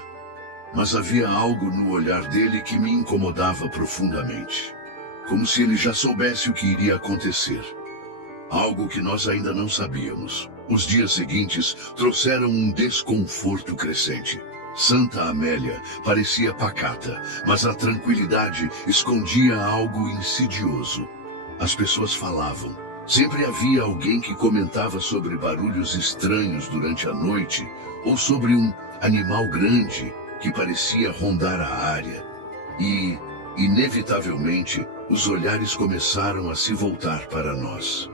mas havia algo no olhar dele que me incomodava profundamente. Como se ele já soubesse o que iria acontecer. Algo que nós ainda não sabíamos. Os dias seguintes trouxeram um desconforto crescente. Santa Amélia parecia pacata, mas a tranquilidade escondia algo insidioso. As pessoas falavam. Sempre havia alguém que comentava sobre barulhos estranhos durante a noite, ou sobre um animal grande que parecia rondar a área. E, inevitavelmente, os olhares começaram a se voltar para nós.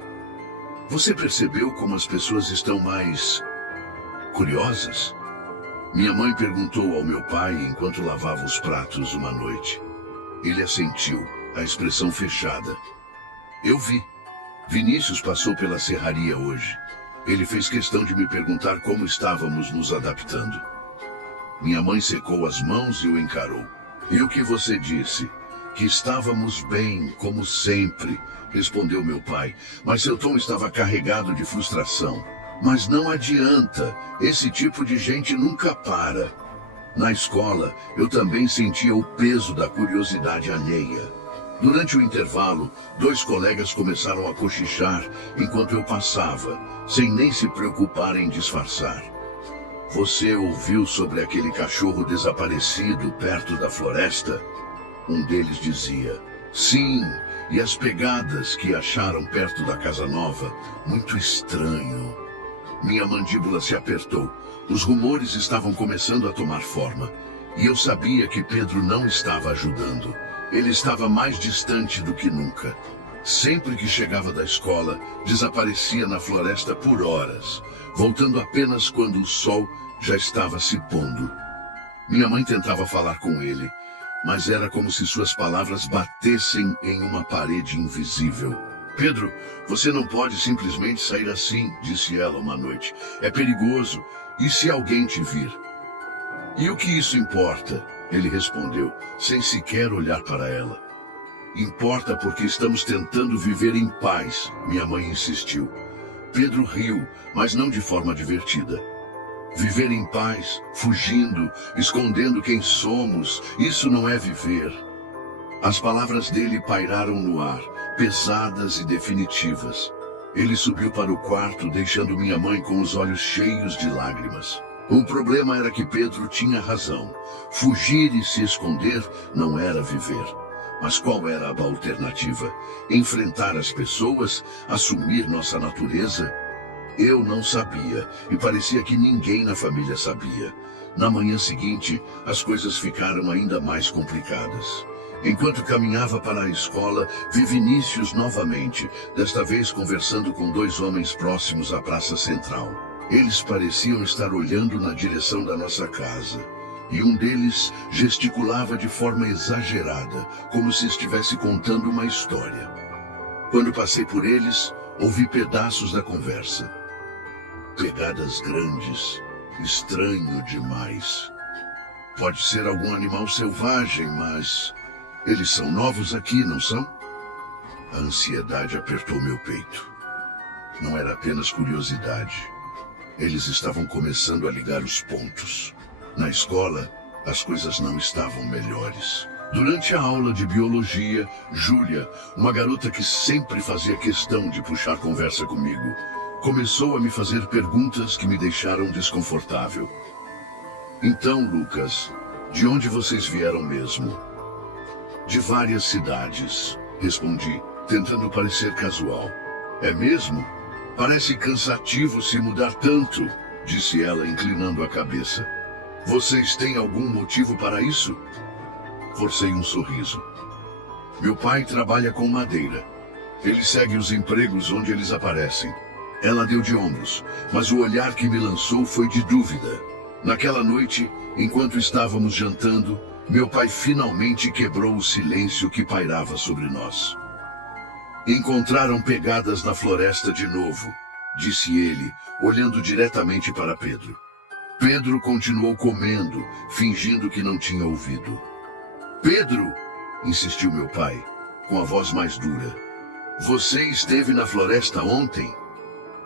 Você percebeu como as pessoas estão mais curiosas? Minha mãe perguntou ao meu pai enquanto lavava os pratos uma noite. Ele assentiu, a expressão fechada. Eu vi. Vinícius passou pela serraria hoje. Ele fez questão de me perguntar como estávamos nos adaptando. Minha mãe secou as mãos e o encarou. E o que você disse? Que estávamos bem, como sempre, respondeu meu pai, mas seu tom estava carregado de frustração. Mas não adianta, esse tipo de gente nunca para. Na escola, eu também sentia o peso da curiosidade alheia. Durante o intervalo, 2 colegas começaram a cochichar enquanto eu passava, sem nem se preocupar em disfarçar. Você ouviu sobre aquele cachorro desaparecido perto da floresta? Um deles dizia. Sim, e as pegadas que acharam perto da casa nova, muito estranho. Minha mandíbula se apertou. Os rumores estavam começando a tomar forma. E eu sabia que Pedro não estava ajudando. Ele estava mais distante do que nunca. Sempre que chegava da escola, desaparecia na floresta por horas, voltando apenas quando o sol já estava se pondo. Minha mãe tentava falar com ele, mas era como se suas palavras batessem em uma parede invisível. Pedro, você não pode simplesmente sair assim, disse ela uma noite. É perigoso. E se alguém te vir? E o que isso importa? Ele respondeu, sem sequer olhar para ela. Importa porque estamos tentando viver em paz, minha mãe insistiu. Pedro riu, mas não de forma divertida. Viver em paz, fugindo, escondendo quem somos, isso não é viver. As palavras dele pairaram no ar, pesadas e definitivas. Ele subiu para o quarto, deixando minha mãe com os olhos cheios de lágrimas. O problema era que Pedro tinha razão. Fugir e se esconder não era viver. Mas qual era a alternativa? Enfrentar as pessoas? Assumir nossa natureza? Eu não sabia, e parecia que ninguém na família sabia. Na manhã seguinte, as coisas ficaram ainda mais complicadas. Enquanto caminhava para a escola, vi Vinícius novamente, desta vez conversando com 2 homens próximos à praça central. Eles pareciam estar olhando na direção da nossa casa, e um deles gesticulava de forma exagerada, como se estivesse contando uma história. Quando passei por eles, ouvi pedaços da conversa. Pegadas grandes, estranho demais. Pode ser algum animal selvagem, mas eles são novos aqui, não são? A ansiedade apertou meu peito. Não era apenas curiosidade. Eles estavam começando a ligar os pontos. Na escola, as coisas não estavam melhores. Durante a aula de biologia, Júlia, uma garota que sempre fazia questão de puxar conversa comigo, começou a me fazer perguntas que me deixaram desconfortável. Então, Lucas, de onde vocês vieram mesmo? De várias cidades, respondi, tentando parecer casual. É mesmo? Parece cansativo se mudar tanto, disse ela, inclinando a cabeça. Vocês têm algum motivo para isso? Forcei um sorriso. Meu pai trabalha com madeira. Ele segue os empregos onde eles aparecem. Ela deu de ombros, mas o olhar que me lançou foi de dúvida. Naquela noite, enquanto estávamos jantando, meu pai finalmente quebrou o silêncio que pairava sobre nós. Encontraram pegadas na floresta de novo, disse ele, olhando diretamente para Pedro. Pedro continuou comendo, fingindo que não tinha ouvido. Pedro, insistiu meu pai, com a voz mais dura. Você esteve na floresta ontem?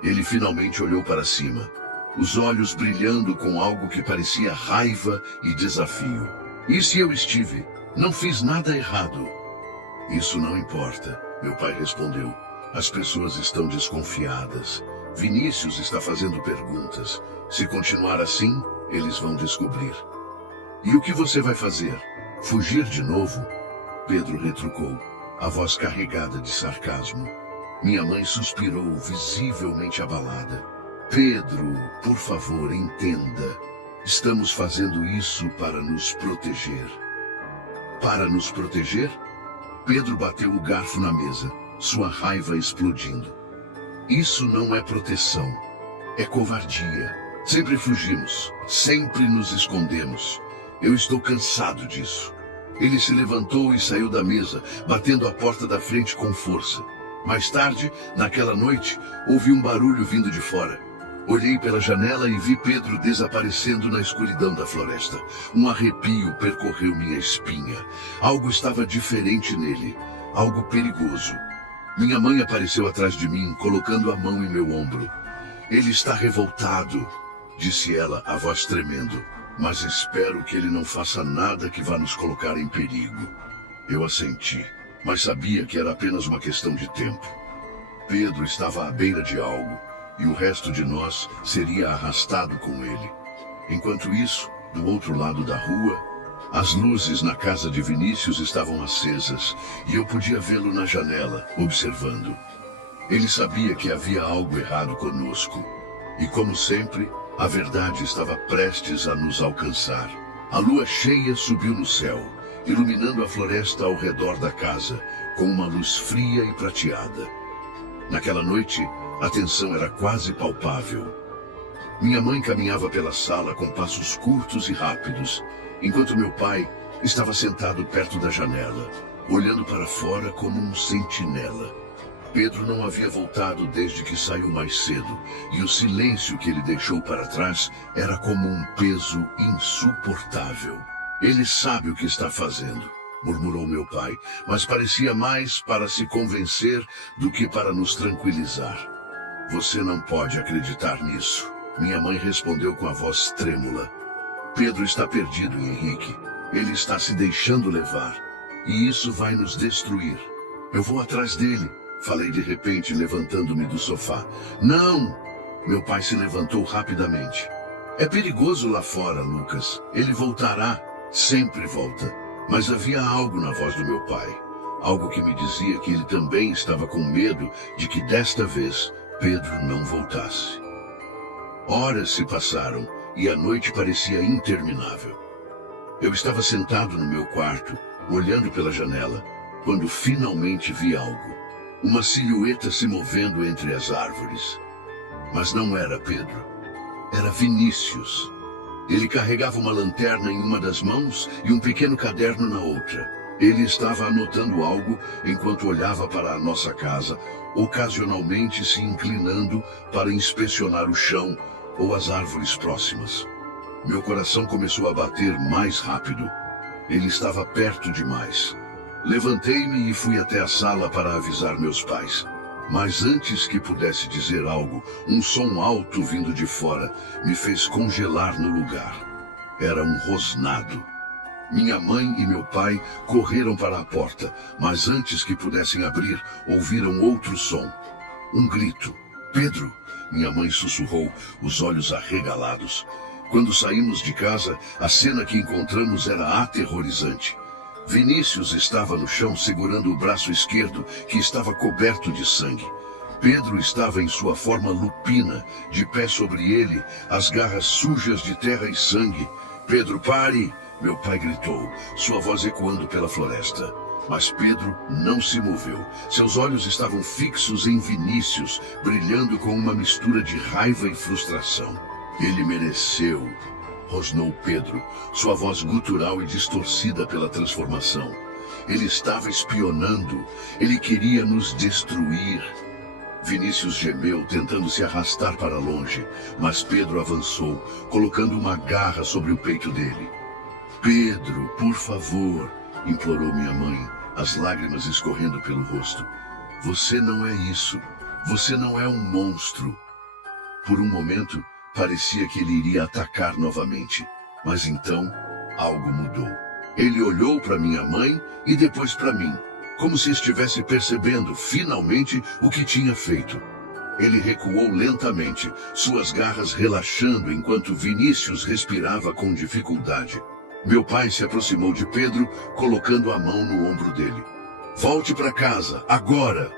Ele finalmente olhou para cima, os olhos brilhando com algo que parecia raiva e desafio. E se eu estive? Não fiz nada errado. Isso não importa. Meu pai respondeu. As pessoas estão desconfiadas. Vinícius está fazendo perguntas. Se continuar assim, eles vão descobrir. E o que você vai fazer? Fugir de novo? Pedro retrucou, a voz carregada de sarcasmo. Minha mãe suspirou, visivelmente abalada. Pedro, por favor, entenda. Estamos fazendo isso para nos proteger. Para nos proteger? Pedro bateu o garfo na mesa, sua raiva explodindo. Isso não é proteção. É covardia. Sempre fugimos. Sempre nos escondemos. Eu estou cansado disso. Ele se levantou e saiu da mesa, batendo a porta da frente com força. Mais tarde, naquela noite, ouvi um barulho vindo de fora. Olhei pela janela e vi Pedro desaparecendo na escuridão da floresta. Um arrepio percorreu minha espinha. Algo estava diferente nele. Algo perigoso. Minha mãe apareceu atrás de mim, colocando a mão em meu ombro. Ele está revoltado, disse ela, a voz tremendo. Mas espero que ele não faça nada que vá nos colocar em perigo. Eu assenti, mas sabia que era apenas uma questão de tempo. Pedro estava à beira de algo, e o resto de nós seria arrastado com ele. Enquanto isso, do outro lado da rua, as luzes na casa de Vinícius estavam acesas, e eu podia vê-lo na janela, observando. Ele sabia que havia algo errado conosco, e como sempre, a verdade estava prestes a nos alcançar. A lua cheia subiu no céu, iluminando a floresta ao redor da casa, com uma luz fria e prateada. Naquela noite, a tensão era quase palpável. Minha mãe caminhava pela sala com passos curtos e rápidos, enquanto meu pai estava sentado perto da janela, olhando para fora como um sentinela. Pedro não havia voltado desde que saiu mais cedo, e o silêncio que ele deixou para trás era como um peso insuportável. Ele sabe o que está fazendo, murmurou meu pai, mas parecia mais para se convencer do que para nos tranquilizar. Você não pode acreditar nisso, minha mãe respondeu com a voz trêmula. Pedro está perdido, Henrique. Ele está se deixando levar, e isso vai nos destruir. Eu vou atrás dele, falei de repente, levantando-me do sofá. Não! Meu pai se levantou rapidamente. É perigoso lá fora, Lucas. Ele voltará. Sempre volta. Mas havia algo na voz do meu pai. Algo que me dizia que ele também estava com medo de que desta vez Pedro não voltasse. Horas se passaram e a noite parecia interminável. Eu estava sentado no meu quarto, olhando pela janela, quando finalmente vi algo. Uma silhueta se movendo entre as árvores. Mas não era Pedro. Era Vinícius. Ele carregava uma lanterna em uma das mãos e um pequeno caderno na outra. Ele estava anotando algo enquanto olhava para a nossa casa, ocasionalmente se inclinando para inspecionar o chão ou as árvores próximas. Meu coração começou a bater mais rápido. Ele estava perto demais. Levantei-me e fui até a sala para avisar meus pais. Mas antes que pudesse dizer algo, um som alto vindo de fora me fez congelar no lugar. Era um rosnado. Minha mãe e meu pai correram para a porta, mas antes que pudessem abrir, ouviram outro som. Um grito. Pedro! Minha mãe sussurrou, os olhos arregalados. Quando saímos de casa, a cena que encontramos era aterrorizante. Vinícius estava no chão segurando o braço esquerdo, que estava coberto de sangue. Pedro estava em sua forma lupina, de pé sobre ele, as garras sujas de terra e sangue. Pedro, pare! Meu pai gritou, sua voz ecoando pela floresta. Mas Pedro não se moveu. Seus olhos estavam fixos em Vinícius, brilhando com uma mistura de raiva e frustração. Ele mereceu, rosnou Pedro, sua voz gutural e distorcida pela transformação. Ele estava espionando, ele queria nos destruir. Vinícius gemeu, tentando se arrastar para longe, mas Pedro avançou, colocando uma garra sobre o peito dele. Pedro, por favor, implorou minha mãe, as lágrimas escorrendo pelo rosto. Você não é isso. Você não é um monstro. Por um momento, parecia que ele iria atacar novamente. Mas então, algo mudou. Ele olhou para minha mãe e depois para mim, como se estivesse percebendo, finalmente, o que tinha feito. Ele recuou lentamente, suas garras relaxando enquanto Vinícius respirava com dificuldade. Meu pai se aproximou de Pedro, colocando a mão no ombro dele. Volte para casa, agora!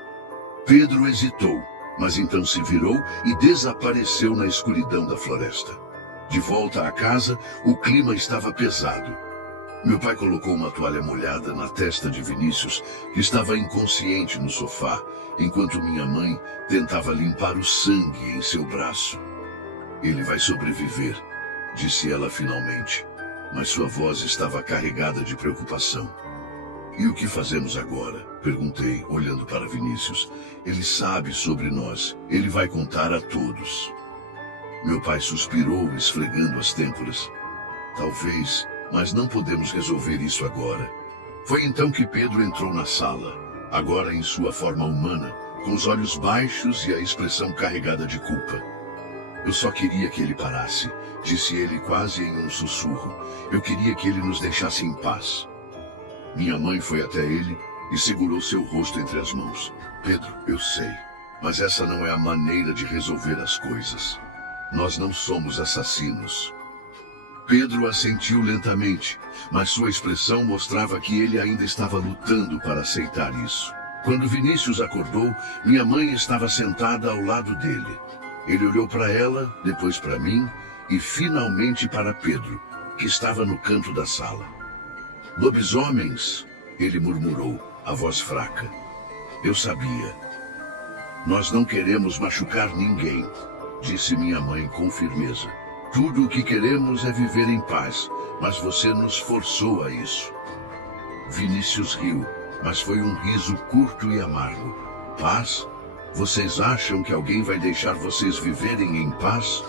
Pedro hesitou, mas então se virou e desapareceu na escuridão da floresta. De volta à casa, o clima estava pesado. Meu pai colocou uma toalha molhada na testa de Vinícius, que estava inconsciente no sofá, enquanto minha mãe tentava limpar o sangue em seu braço. Ele vai sobreviver, disse ela finalmente, mas sua voz estava carregada de preocupação. E o que fazemos agora? Perguntei, olhando para Vinícius. Ele sabe sobre nós, ele vai contar a todos. Meu pai suspirou, esfregando as têmporas. Talvez, mas não podemos resolver isso agora. Foi então que Pedro entrou na sala, agora em sua forma humana, com os olhos baixos e a expressão carregada de culpa. Eu só queria que ele parasse, disse ele quase em um sussurro. Eu queria que ele nos deixasse em paz. Minha mãe foi até ele e segurou seu rosto entre as mãos. Pedro, eu sei, mas essa não é a maneira de resolver as coisas. Nós não somos assassinos. Pedro assentiu lentamente, mas sua expressão mostrava que ele ainda estava lutando para aceitar isso. Quando Vinícius acordou, minha mãe estava sentada ao lado dele. Ele olhou para ela, depois para mim e finalmente para Pedro, que estava no canto da sala. Lobisomens, ele murmurou, a voz fraca. Eu sabia. Nós não queremos machucar ninguém, disse minha mãe com firmeza. Tudo o que queremos é viver em paz, mas você nos forçou a isso. Vinícius riu, mas foi um riso curto e amargo. Paz? Vocês acham que alguém vai deixar vocês viverem em paz?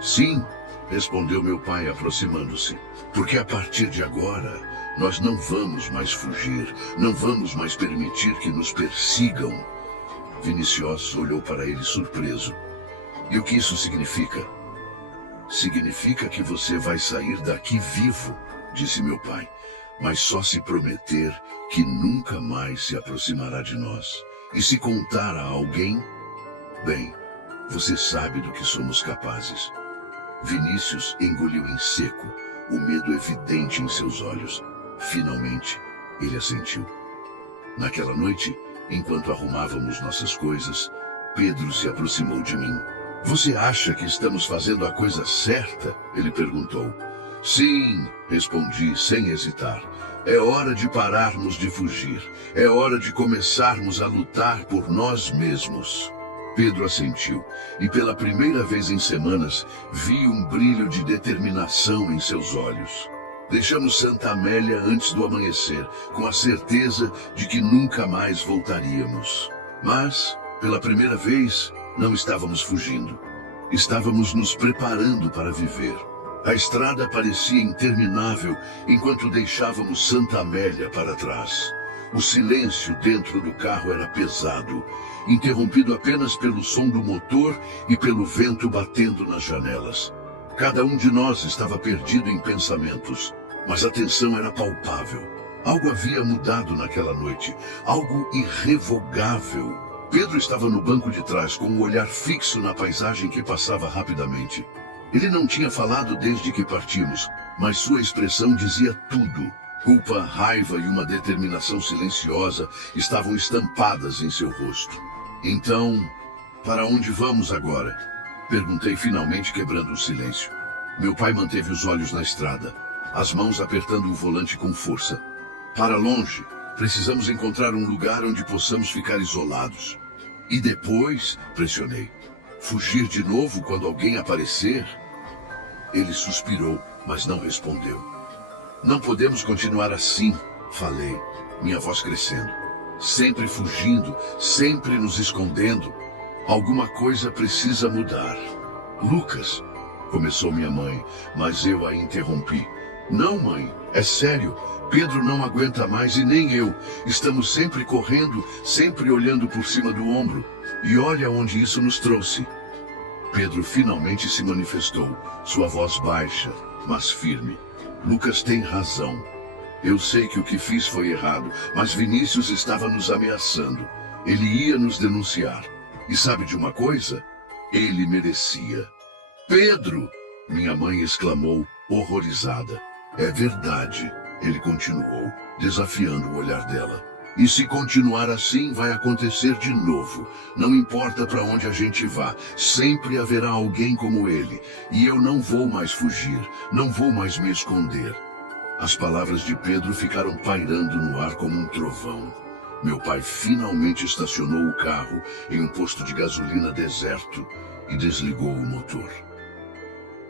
Sim, respondeu meu pai aproximando-se. Porque a partir de agora, nós não vamos mais fugir, não vamos mais permitir que nos persigam. Vinícius olhou para ele surpreso. E o que isso significa? Significa que você vai sair daqui vivo, disse meu pai, mas só se prometer que nunca mais se aproximará de nós. E se contar a alguém, bem, você sabe do que somos capazes. Vinícius engoliu em seco, o medo evidente em seus olhos. Finalmente, ele assentiu. Naquela noite, enquanto arrumávamos nossas coisas, Pedro se aproximou de mim. Você acha que estamos fazendo a coisa certa? Ele perguntou. Sim, respondi sem hesitar. É hora de pararmos de fugir. É hora de começarmos a lutar por nós mesmos. Pedro assentiu, e pela primeira vez em semanas, vi um brilho de determinação em seus olhos. Deixamos Santa Amélia antes do amanhecer, com a certeza de que nunca mais voltaríamos. Mas, pela primeira vez, não estávamos fugindo. Estávamos nos preparando para viver. A estrada parecia interminável enquanto deixávamos Santa Amélia para trás. O silêncio dentro do carro era pesado, interrompido apenas pelo som do motor e pelo vento batendo nas janelas. Cada um de nós estava perdido em pensamentos, mas a tensão era palpável. Algo havia mudado naquela noite, algo irrevogável. Pedro estava no banco de trás, com o olhar fixo na paisagem que passava rapidamente. Ele não tinha falado desde que partimos, mas sua expressão dizia tudo. Culpa, raiva e uma determinação silenciosa estavam estampadas em seu rosto. Então, para onde vamos agora? Perguntei finalmente, quebrando o silêncio. Meu pai manteve os olhos na estrada, as mãos apertando o volante com força. Para longe, precisamos encontrar um lugar onde possamos ficar isolados. E depois, pressionei, fugir de novo quando alguém aparecer? Ele suspirou, mas não respondeu. Não podemos continuar assim, falei, minha voz crescendo. Sempre fugindo, sempre nos escondendo. Alguma coisa precisa mudar. Lucas, começou minha mãe, mas eu a interrompi. Não, mãe, é sério. Pedro não aguenta mais e nem eu. Estamos sempre correndo, sempre olhando por cima do ombro. E olha onde isso nos trouxe. Pedro finalmente se manifestou, sua voz baixa, mas firme. Lucas tem razão. Eu sei que o que fiz foi errado, mas Vinícius estava nos ameaçando. Ele ia nos denunciar. E sabe de uma coisa? Ele merecia. Pedro! Minha mãe exclamou, horrorizada. É verdade, ele continuou, desafiando o olhar dela. E se continuar assim, vai acontecer de novo. Não importa para onde a gente vá, sempre haverá alguém como ele. E eu não vou mais fugir, não vou mais me esconder. As palavras de Pedro ficaram pairando no ar como um trovão. Meu pai finalmente estacionou o carro em um posto de gasolina deserto e desligou o motor.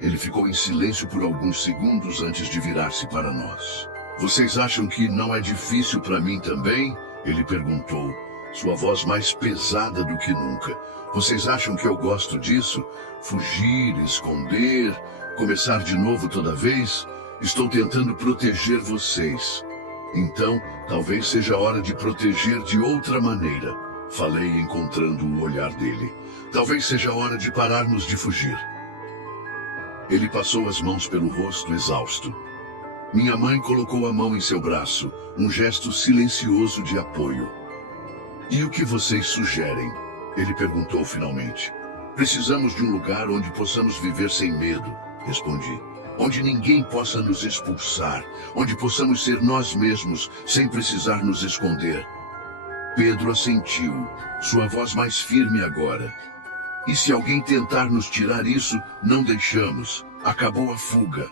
Ele ficou em silêncio por alguns segundos antes de virar-se para nós. Vocês acham que não é difícil para mim também? Ele perguntou, sua voz mais pesada do que nunca. Vocês acham que eu gosto disso? Fugir, esconder, começar de novo toda vez? Estou tentando proteger vocês. Então, talvez seja hora de proteger de outra maneira. Falei, encontrando o olhar dele. Talvez seja hora de pararmos de fugir. Ele passou as mãos pelo rosto exausto. Minha mãe colocou a mão em seu braço, um gesto silencioso de apoio. E o que vocês sugerem? Ele perguntou finalmente. Precisamos de um lugar onde possamos viver sem medo, respondi. Onde ninguém possa nos expulsar, onde possamos ser nós mesmos, sem precisar nos esconder. Pedro assentiu, sua voz mais firme agora. E se alguém tentar nos tirar isso, não deixamos. Acabou a fuga.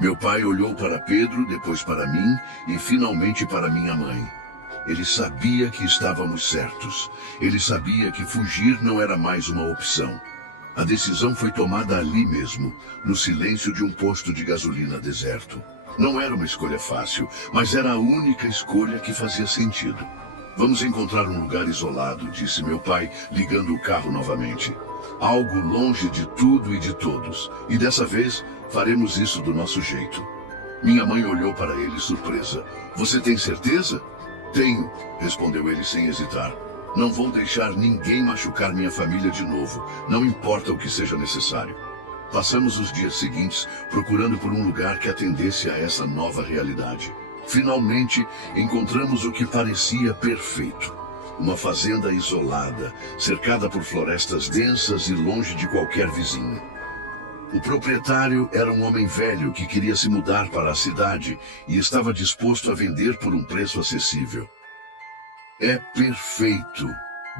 Meu pai olhou para Pedro, depois para mim e finalmente para minha mãe. Ele sabia que estávamos certos. Ele sabia que fugir não era mais uma opção. A decisão foi tomada ali mesmo, no silêncio de um posto de gasolina deserto. Não era uma escolha fácil, mas era a única escolha que fazia sentido. Vamos encontrar um lugar isolado, disse meu pai, ligando o carro novamente. Algo longe de tudo e de todos. E dessa vez, faremos isso do nosso jeito. Minha mãe olhou para ele surpresa. Você tem certeza? Tenho, respondeu ele sem hesitar. Não vou deixar ninguém machucar minha família de novo, não importa o que seja necessário. Passamos os dias seguintes procurando por um lugar que atendesse a essa nova realidade. Finalmente, encontramos o que parecia perfeito. Uma fazenda isolada, cercada por florestas densas e longe de qualquer vizinho. O proprietário era um homem velho que queria se mudar para a cidade e estava disposto a vender por um preço acessível. É perfeito,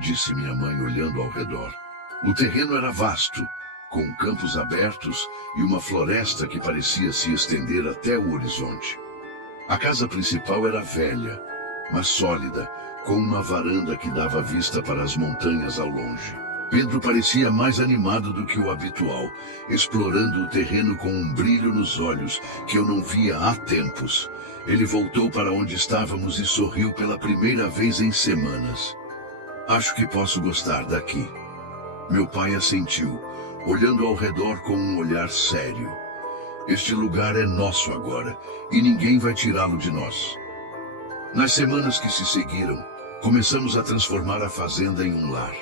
disse minha mãe olhando ao redor. O terreno era vasto, com campos abertos e uma floresta que parecia se estender até o horizonte. A casa principal era velha, mas sólida, com uma varanda que dava vista para as montanhas ao longe. Pedro parecia mais animado do que o habitual, explorando o terreno com um brilho nos olhos que eu não via há tempos. Ele voltou para onde estávamos e sorriu pela primeira vez em semanas. Acho que posso gostar daqui. Meu pai assentiu, olhando ao redor com um olhar sério. Este lugar é nosso agora, e ninguém vai tirá-lo de nós. Nas semanas que se seguiram, começamos a transformar a fazenda em um lar.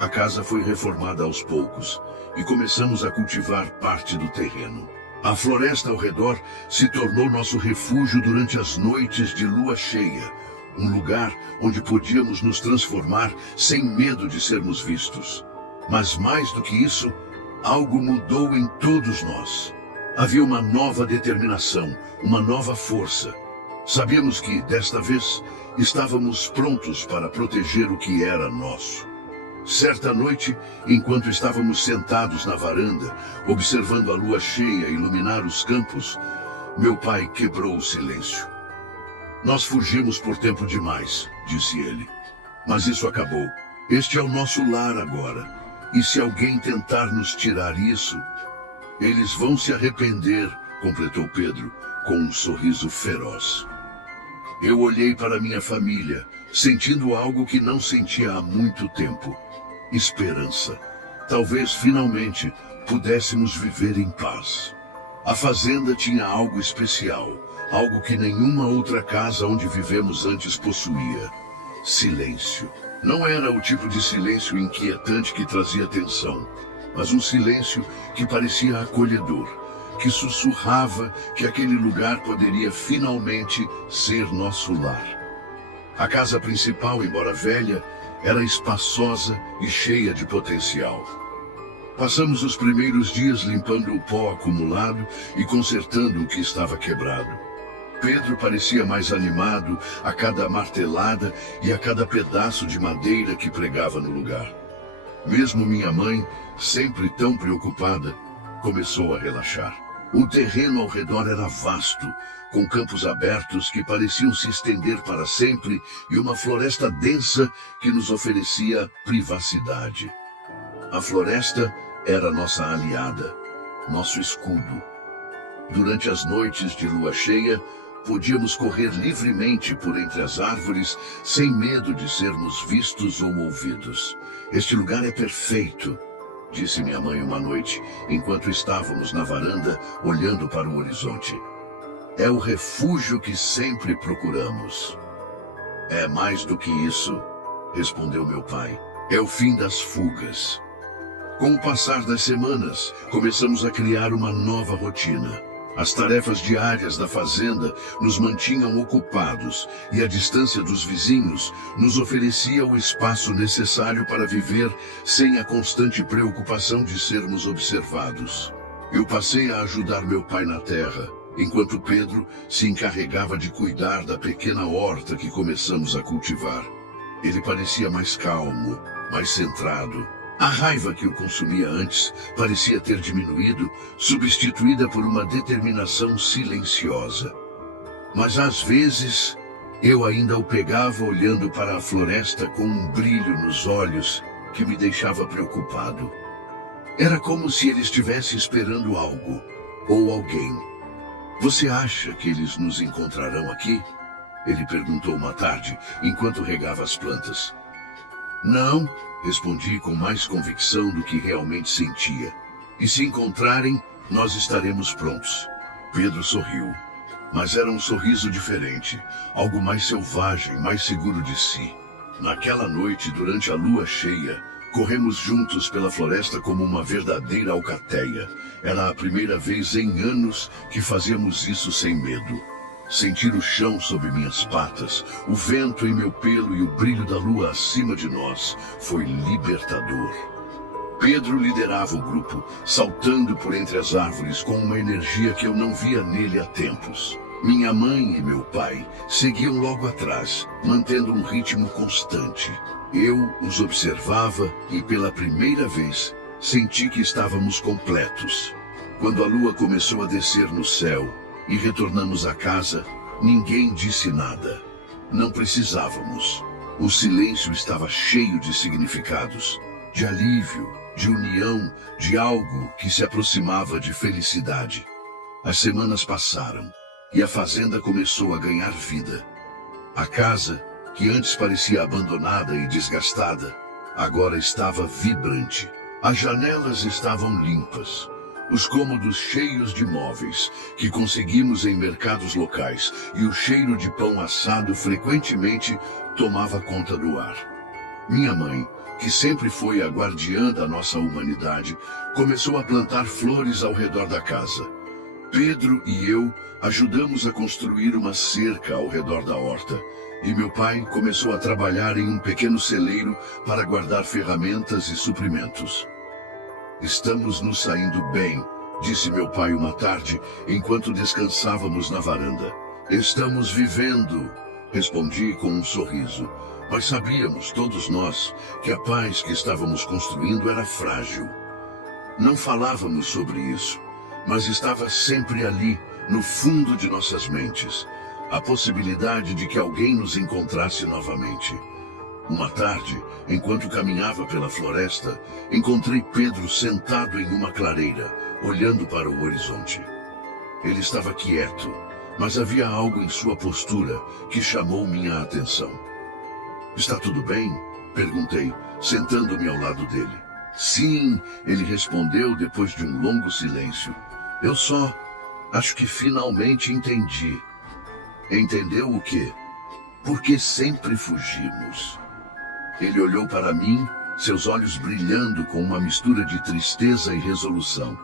A casa foi reformada aos poucos, e começamos a cultivar parte do terreno. A floresta ao redor se tornou nosso refúgio durante as noites de lua cheia, um lugar onde podíamos nos transformar sem medo de sermos vistos. Mas mais do que isso, algo mudou em todos nós. Havia uma nova determinação, uma nova força. Sabíamos que, desta vez, estávamos prontos para proteger o que era nosso. Certa noite, enquanto estávamos sentados na varanda, observando a lua cheia iluminar os campos, meu pai quebrou o silêncio. Nós fugimos por tempo demais, disse ele. Mas isso acabou. Este é o nosso lar agora. E se alguém tentar nos tirar isso, eles vão se arrepender, completou Pedro, com um sorriso feroz. Eu olhei para minha família, sentindo algo que não sentia há muito tempo. Esperança. Talvez, finalmente, pudéssemos viver em paz. A fazenda tinha algo especial, algo que nenhuma outra casa onde vivemos antes possuía. Silêncio. Não era o tipo de silêncio inquietante que trazia tensão, mas um silêncio que parecia acolhedor, que sussurrava que aquele lugar poderia finalmente ser nosso lar. A casa principal, embora velha, era espaçosa e cheia de potencial. Passamos os primeiros dias limpando o pó acumulado e consertando o que estava quebrado. Pedro parecia mais animado a cada martelada e a cada pedaço de madeira que pregava no lugar. Mesmo minha mãe, sempre tão preocupada, começou a relaxar. O terreno ao redor era vasto, com campos abertos que pareciam se estender para sempre e uma floresta densa que nos oferecia privacidade. A floresta era nossa aliada, nosso escudo. Durante as noites de lua cheia, podíamos correr livremente por entre as árvores, sem medo de sermos vistos ou ouvidos. Este lugar é perfeito, disse minha mãe uma noite, enquanto estávamos na varanda, olhando para o horizonte. É o refúgio que sempre procuramos. É mais do que isso, respondeu meu pai. É o fim das fugas. Com o passar das semanas, começamos a criar uma nova rotina. As tarefas diárias da fazenda nos mantinham ocupados e a distância dos vizinhos nos oferecia o espaço necessário para viver sem a constante preocupação de sermos observados. Eu passei a ajudar meu pai na terra, enquanto Pedro se encarregava de cuidar da pequena horta que começamos a cultivar. Ele parecia mais calmo, mais centrado. A raiva que o consumia antes parecia ter diminuído, substituída por uma determinação silenciosa. Mas às vezes, eu ainda o pegava olhando para a floresta com um brilho nos olhos que me deixava preocupado. Era como se ele estivesse esperando algo, ou alguém. Você acha que eles nos encontrarão aqui? Ele perguntou uma tarde, enquanto regava as plantas. Não, respondi com mais convicção do que realmente sentia. E se encontrarem, nós estaremos prontos. Pedro sorriu, mas era um sorriso diferente, algo mais selvagem, mais seguro de si. Naquela noite, durante a lua cheia, corremos juntos pela floresta como uma verdadeira alcateia. Era a primeira vez em anos que fazíamos isso sem medo. Sentir o chão sob minhas patas, o vento em meu pelo e o brilho da lua acima de nós foi libertador. Pedro liderava o grupo, saltando por entre as árvores com uma energia que eu não via nele há tempos. Minha mãe e meu pai seguiam logo atrás, mantendo um ritmo constante. Eu os observava e, pela primeira vez, senti que estávamos completos. Quando a lua começou a descer no céu e retornamos à casa, ninguém disse nada. Não precisávamos. O silêncio estava cheio de significados, de alívio, de união, de algo que se aproximava de felicidade. As semanas passaram e a fazenda começou a ganhar vida. A casa, que antes parecia abandonada e desgastada, agora estava vibrante. As janelas estavam limpas, os cômodos cheios de móveis que conseguimos em mercados locais e o cheiro de pão assado frequentemente tomava conta do ar. Minha mãe, que sempre foi a guardiã da nossa humanidade, começou a plantar flores ao redor da casa. Pedro e eu ajudamos a construir uma cerca ao redor da horta, e meu pai começou a trabalhar em um pequeno celeiro para guardar ferramentas e suprimentos. Estamos nos saindo bem, disse meu pai uma tarde, enquanto descansávamos na varanda. Estamos vivendo, respondi com um sorriso, mas sabíamos, todos nós, que a paz que estávamos construindo era frágil. Não falávamos sobre isso, mas estava sempre ali, no fundo de nossas mentes, a possibilidade de que alguém nos encontrasse novamente. Uma tarde, enquanto caminhava pela floresta, encontrei Pedro sentado em uma clareira, olhando para o horizonte. Ele estava quieto, mas havia algo em sua postura que chamou minha atenção. "Está tudo bem?" perguntei, sentando-me ao lado dele. "Sim", ele respondeu depois de um longo silêncio. "Eu só acho que finalmente entendi." "Entendeu o quê?" "Por que sempre fugimos?" Ele olhou para mim, seus olhos brilhando com uma mistura de tristeza e resolução.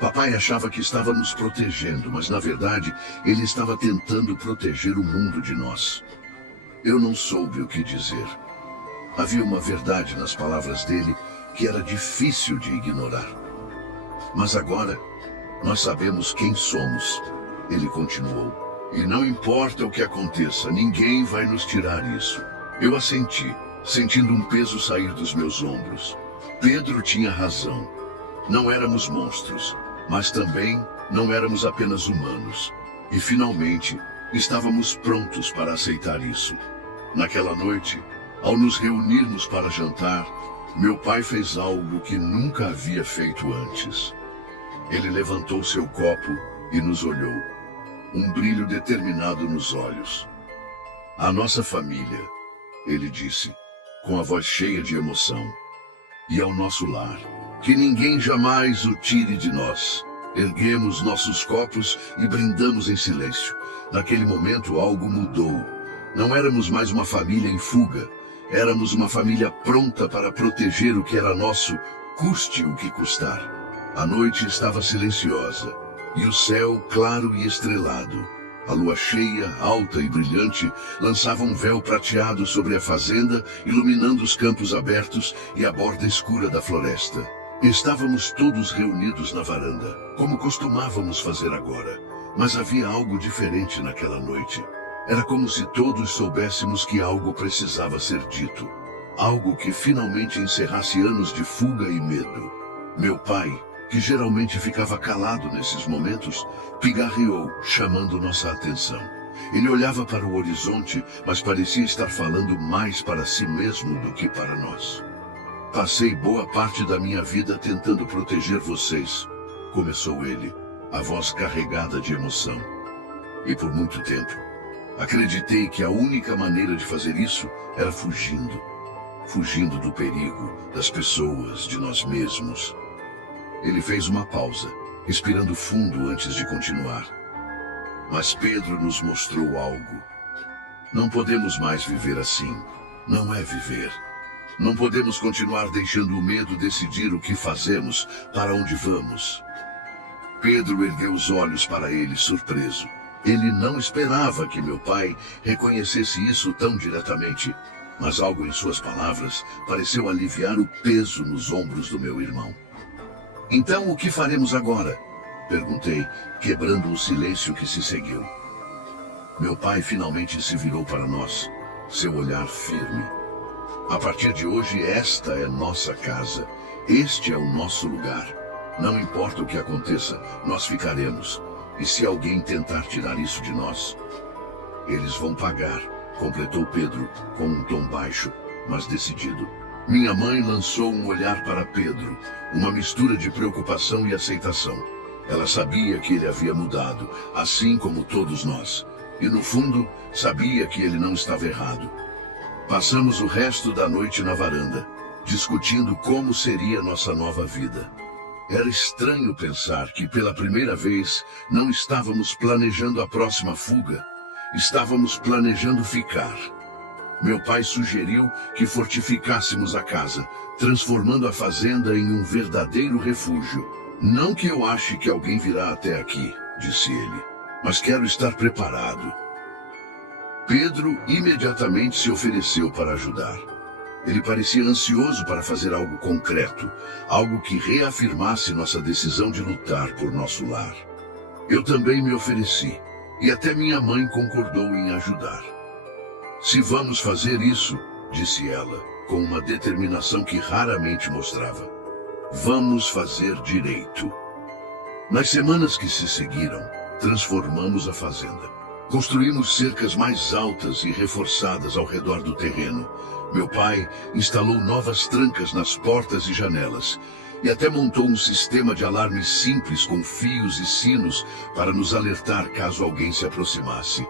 Papai achava que estava nos protegendo, mas na verdade ele estava tentando proteger o mundo de nós. Eu não soube o que dizer. Havia uma verdade nas palavras dele que era difícil de ignorar. "Mas agora, nós sabemos quem somos", ele continuou. "E não importa o que aconteça, ninguém vai nos tirar isso." Eu assenti, sentindo um peso sair dos meus ombros. Pedro tinha razão. Não éramos monstros, mas também não éramos apenas humanos. E finalmente, estávamos prontos para aceitar isso. Naquela noite, ao nos reunirmos para jantar, meu pai fez algo que nunca havia feito antes. Ele levantou seu copo e nos olhou, um brilho determinado nos olhos. "A nossa família", ele disse, com a voz cheia de emoção, "e ao nosso lar, que ninguém jamais o tire de nós." Erguemos nossos copos e brindamos em silêncio. Naquele momento algo mudou. Não éramos mais uma família em fuga. Éramos uma família pronta para proteger o que era nosso, custe o que custar. A noite estava silenciosa. e o céu claro e estrelado. A lua cheia, alta e brilhante, lançava um véu prateado sobre a fazenda, iluminando os campos abertos e a borda escura da floresta. Estávamos todos reunidos na varanda, como costumávamos fazer agora, mas havia algo diferente naquela noite. Era como se todos soubéssemos que algo precisava ser dito. Algo que finalmente encerrasse anos de fuga e medo. Meu pai, que geralmente ficava calado nesses momentos, pigarreou, chamando nossa atenção. Ele olhava para o horizonte, mas parecia estar falando mais para si mesmo do que para nós. Passei boa parte da minha vida tentando proteger vocês, começou ele, a voz carregada de emoção. E por muito tempo, acreditei que a única maneira de fazer isso era fugindo. Fugindo do perigo, das pessoas, de nós mesmos. Ele fez uma pausa, respirando fundo antes de continuar. Mas Pedro nos mostrou algo. Não podemos mais viver assim. Não é viver. Não podemos continuar deixando o medo decidir o que fazemos, para onde vamos. Pedro ergueu os olhos para ele, surpreso. Ele não esperava que meu pai reconhecesse isso tão diretamente, mas algo em suas palavras pareceu aliviar o peso nos ombros do meu irmão. Então, o que faremos agora? Perguntei, quebrando o silêncio que se seguiu. Meu pai finalmente se virou para nós, seu olhar firme. A partir de hoje, esta é nossa casa. Este é o nosso lugar. Não importa o que aconteça, nós ficaremos. E se alguém tentar tirar isso de nós, eles vão pagar, completou Pedro, com um tom baixo, mas decidido. Minha mãe lançou um olhar para Pedro, uma mistura de preocupação e aceitação. Ela sabia que ele havia mudado, assim como todos nós. E no fundo, sabia que ele não estava errado. Passamos o resto da noite na varanda, discutindo como seria nossa nova vida. Era estranho pensar que, pela primeira vez, não estávamos planejando a próxima fuga. Estávamos planejando ficar. Meu pai sugeriu que fortificássemos a casa, transformando a fazenda em um verdadeiro refúgio. Não que eu ache que alguém virá até aqui, disse ele, mas quero estar preparado. Pedro imediatamente se ofereceu para ajudar. Ele parecia ansioso para fazer algo concreto, algo que reafirmasse nossa decisão de lutar por nosso lar. Eu também me ofereci, e até minha mãe concordou em ajudar. Se vamos fazer isso, disse ela, com uma determinação que raramente mostrava, vamos fazer direito. Nas semanas que se seguiram, transformamos a fazenda. Construímos cercas mais altas e reforçadas ao redor do terreno. Meu pai instalou novas trancas nas portas e janelas e até montou um sistema de alarme simples com fios e sinos para nos alertar caso alguém se aproximasse.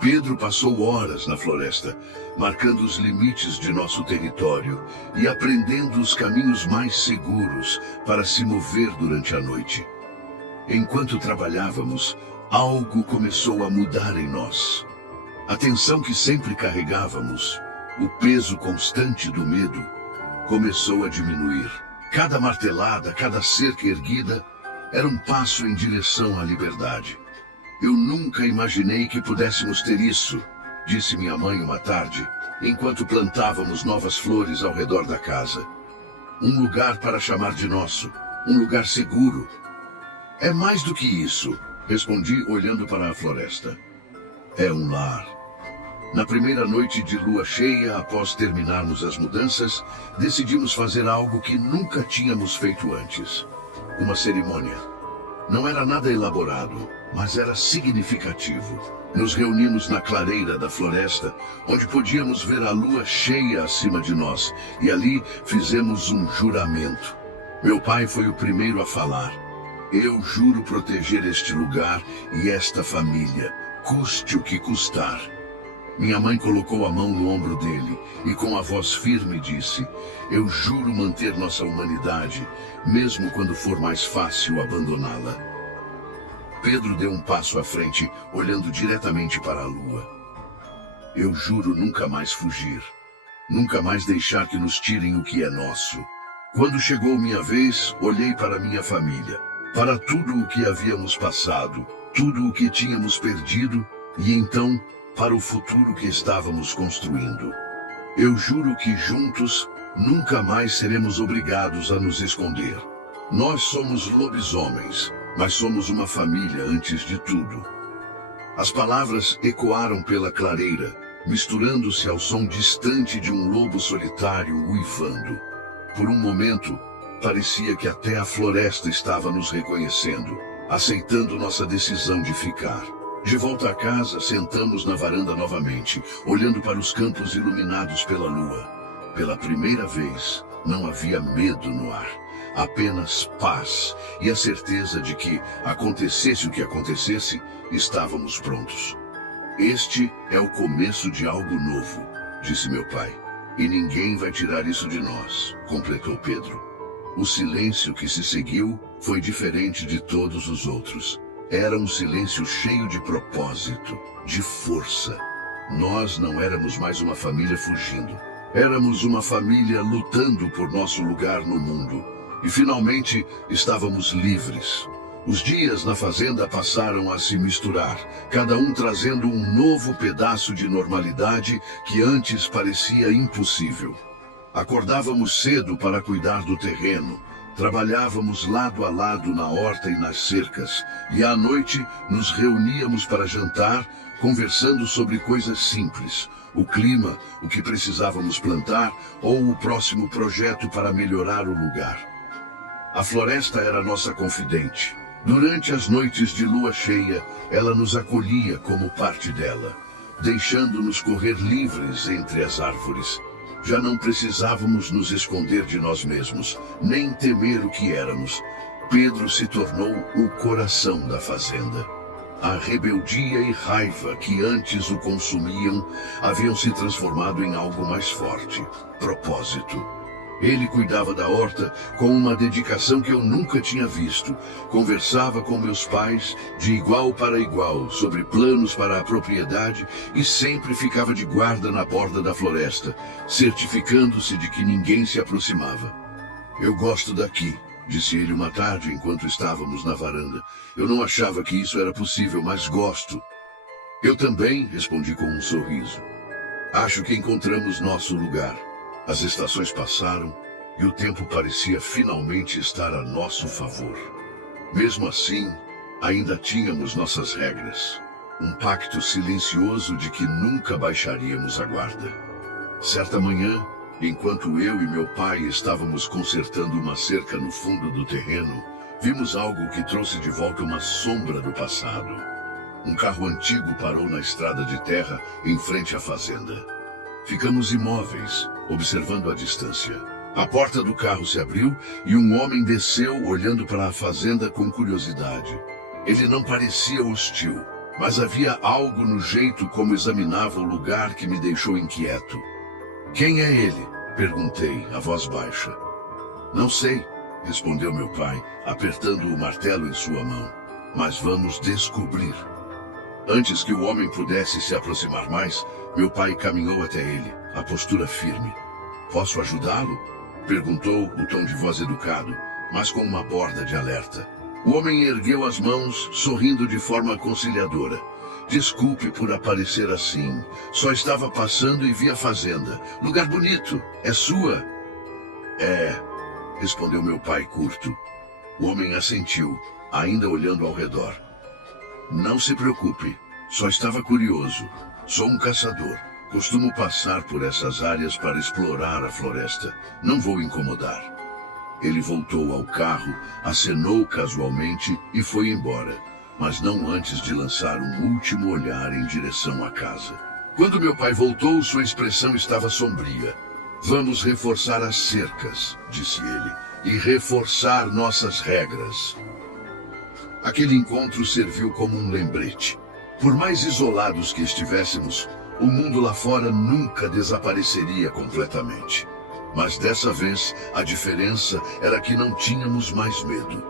Pedro passou horas na floresta, marcando os limites de nosso território e aprendendo os caminhos mais seguros para se mover durante a noite. Enquanto trabalhávamos, algo começou a mudar em nós. A tensão que sempre carregávamos, o peso constante do medo, começou a diminuir. Cada martelada, cada cerca erguida, era um passo em direção à liberdade. Eu nunca imaginei que pudéssemos ter isso, disse minha mãe uma tarde, enquanto plantávamos novas flores ao redor da casa. Um lugar para chamar de nosso, um lugar seguro. É mais do que isso, respondi olhando para a floresta. É um lar. Na primeira noite de lua cheia, após terminarmos as mudanças, decidimos fazer algo que nunca tínhamos feito antes. Uma cerimônia. Não era nada elaborado, mas era significativo. Nos reunimos na clareira da floresta, onde podíamos ver a lua cheia acima de nós, e ali fizemos um juramento. Meu pai foi o primeiro a falar. Eu juro proteger este lugar e esta família, custe o que custar. Minha mãe colocou a mão no ombro dele e com a voz firme disse, eu juro manter nossa humanidade, mesmo quando for mais fácil abandoná-la. Pedro deu um passo à frente, olhando diretamente para a lua. Eu juro nunca mais fugir, nunca mais deixar que nos tirem o que é nosso. Quando chegou minha vez, olhei para minha família. para tudo o que havíamos passado, tudo o que tínhamos perdido e então para o futuro que estávamos construindo. Eu juro que juntos nunca mais seremos obrigados a nos esconder. Nós somos lobisomens, mas somos uma família antes de tudo. As palavras ecoaram pela clareira, misturando-se ao som distante de um lobo solitário uivando. Por um momento, parecia que até a floresta estava nos reconhecendo, aceitando nossa decisão de ficar. De volta a casa, sentamos na varanda novamente, olhando para os campos iluminados pela lua. Pela primeira vez, não havia medo no ar, apenas paz e a certeza de que, acontecesse o que acontecesse, estávamos prontos. Este é o começo de algo novo, disse meu pai. E ninguém vai tirar isso de nós, completou Pedro. O silêncio que se seguiu foi diferente de todos os outros. Era um silêncio cheio de propósito, de força. Nós não éramos mais uma família fugindo. Éramos uma família lutando por nosso lugar no mundo. E finalmente estávamos livres. Os dias na fazenda passaram a se misturar, cada um trazendo um novo pedaço de normalidade que antes parecia impossível. Acordávamos cedo para cuidar do terreno, trabalhávamos lado a lado na horta e nas cercas, e à noite nos reuníamos para jantar, conversando sobre coisas simples, o clima, o que precisávamos plantar ou o próximo projeto para melhorar o lugar. A floresta era nossa confidente. Durante as noites de lua cheia, ela nos acolhia como parte dela, deixando-nos correr livres entre as árvores. Já não precisávamos nos esconder de nós mesmos, nem temer o que éramos. Pedro se tornou o coração da fazenda. A rebeldia e raiva que antes o consumiam haviam se transformado em algo mais forte: propósito. Ele cuidava da horta com uma dedicação que eu nunca tinha visto. Conversava com meus pais de igual para igual sobre planos para a propriedade e sempre ficava de guarda na borda da floresta, certificando-se de que ninguém se aproximava. Eu gosto daqui, disse ele uma tarde enquanto estávamos na varanda. Eu não achava que isso era possível, mas gosto. Eu também, respondi com um sorriso. Acho que encontramos nosso lugar. As estações passaram e o tempo parecia finalmente estar a nosso favor. Mesmo assim, ainda tínhamos nossas regras. Um pacto silencioso de que nunca baixaríamos a guarda. Certa manhã, enquanto eu e meu pai estávamos consertando uma cerca no fundo do terreno, vimos algo que trouxe de volta uma sombra do passado. Um carro antigo parou na estrada de terra em frente à fazenda. Ficamos imóveis, observando a distância. A porta do carro se abriu e um homem desceu olhando para a fazenda com curiosidade. Ele não parecia hostil, mas havia algo no jeito como examinava o lugar que me deixou inquieto. Quem é ele? Perguntei, a voz baixa. Não sei, respondeu meu pai, apertando o martelo em sua mão. Mas vamos descobrir. Antes que o homem pudesse se aproximar mais, meu pai caminhou até ele, a postura firme. Posso ajudá-lo? Perguntou, o tom de voz educado, mas com uma borda de alerta. O homem ergueu as mãos, sorrindo de forma conciliadora. Desculpe por aparecer assim. Só estava passando e vi a fazenda. Lugar bonito. É sua? É, respondeu meu pai curto. O homem assentiu, ainda olhando ao redor. Não se preocupe. Só estava curioso. Sou um caçador. Costumo passar por essas áreas para explorar a floresta. Não vou incomodar. Ele voltou ao carro, acenou casualmente e foi embora, mas não antes de lançar um último olhar em direção à casa. Quando meu pai voltou, sua expressão estava sombria. Vamos reforçar as cercas, disse ele, e reforçar nossas regras. Aquele encontro serviu como um lembrete. Por mais isolados que estivéssemos, o mundo lá fora nunca desapareceria completamente. Mas dessa vez, a diferença era que não tínhamos mais medo.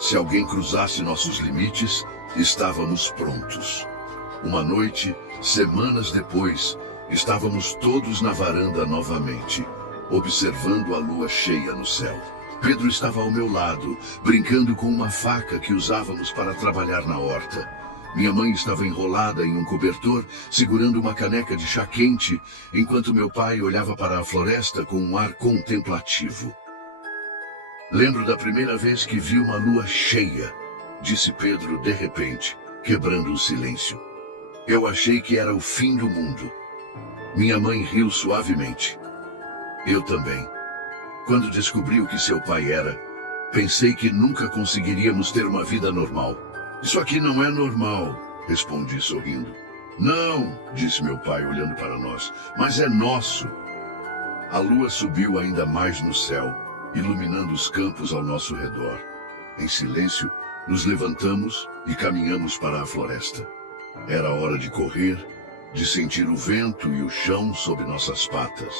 Se alguém cruzasse nossos limites, estávamos prontos. Uma noite, semanas depois, estávamos todos na varanda novamente, observando a lua cheia no céu. Pedro estava ao meu lado, brincando com uma faca que usávamos para trabalhar na horta. Minha mãe estava enrolada em um cobertor, segurando uma caneca de chá quente, enquanto meu pai olhava para a floresta com um ar contemplativo. Lembro da primeira vez que vi uma lua cheia, disse Pedro de repente, quebrando o silêncio. Eu achei que era o fim do mundo. Minha mãe riu suavemente. Eu também. Quando descobri o que seu pai era, pensei que nunca conseguiríamos ter uma vida normal. Isso aqui não é normal, respondi sorrindo. Não, disse meu pai olhando para nós, mas é nosso. A lua subiu ainda mais no céu, iluminando os campos ao nosso redor. Em silêncio, nos levantamos e caminhamos para a floresta. Era hora de correr, de sentir o vento e o chão sob nossas patas.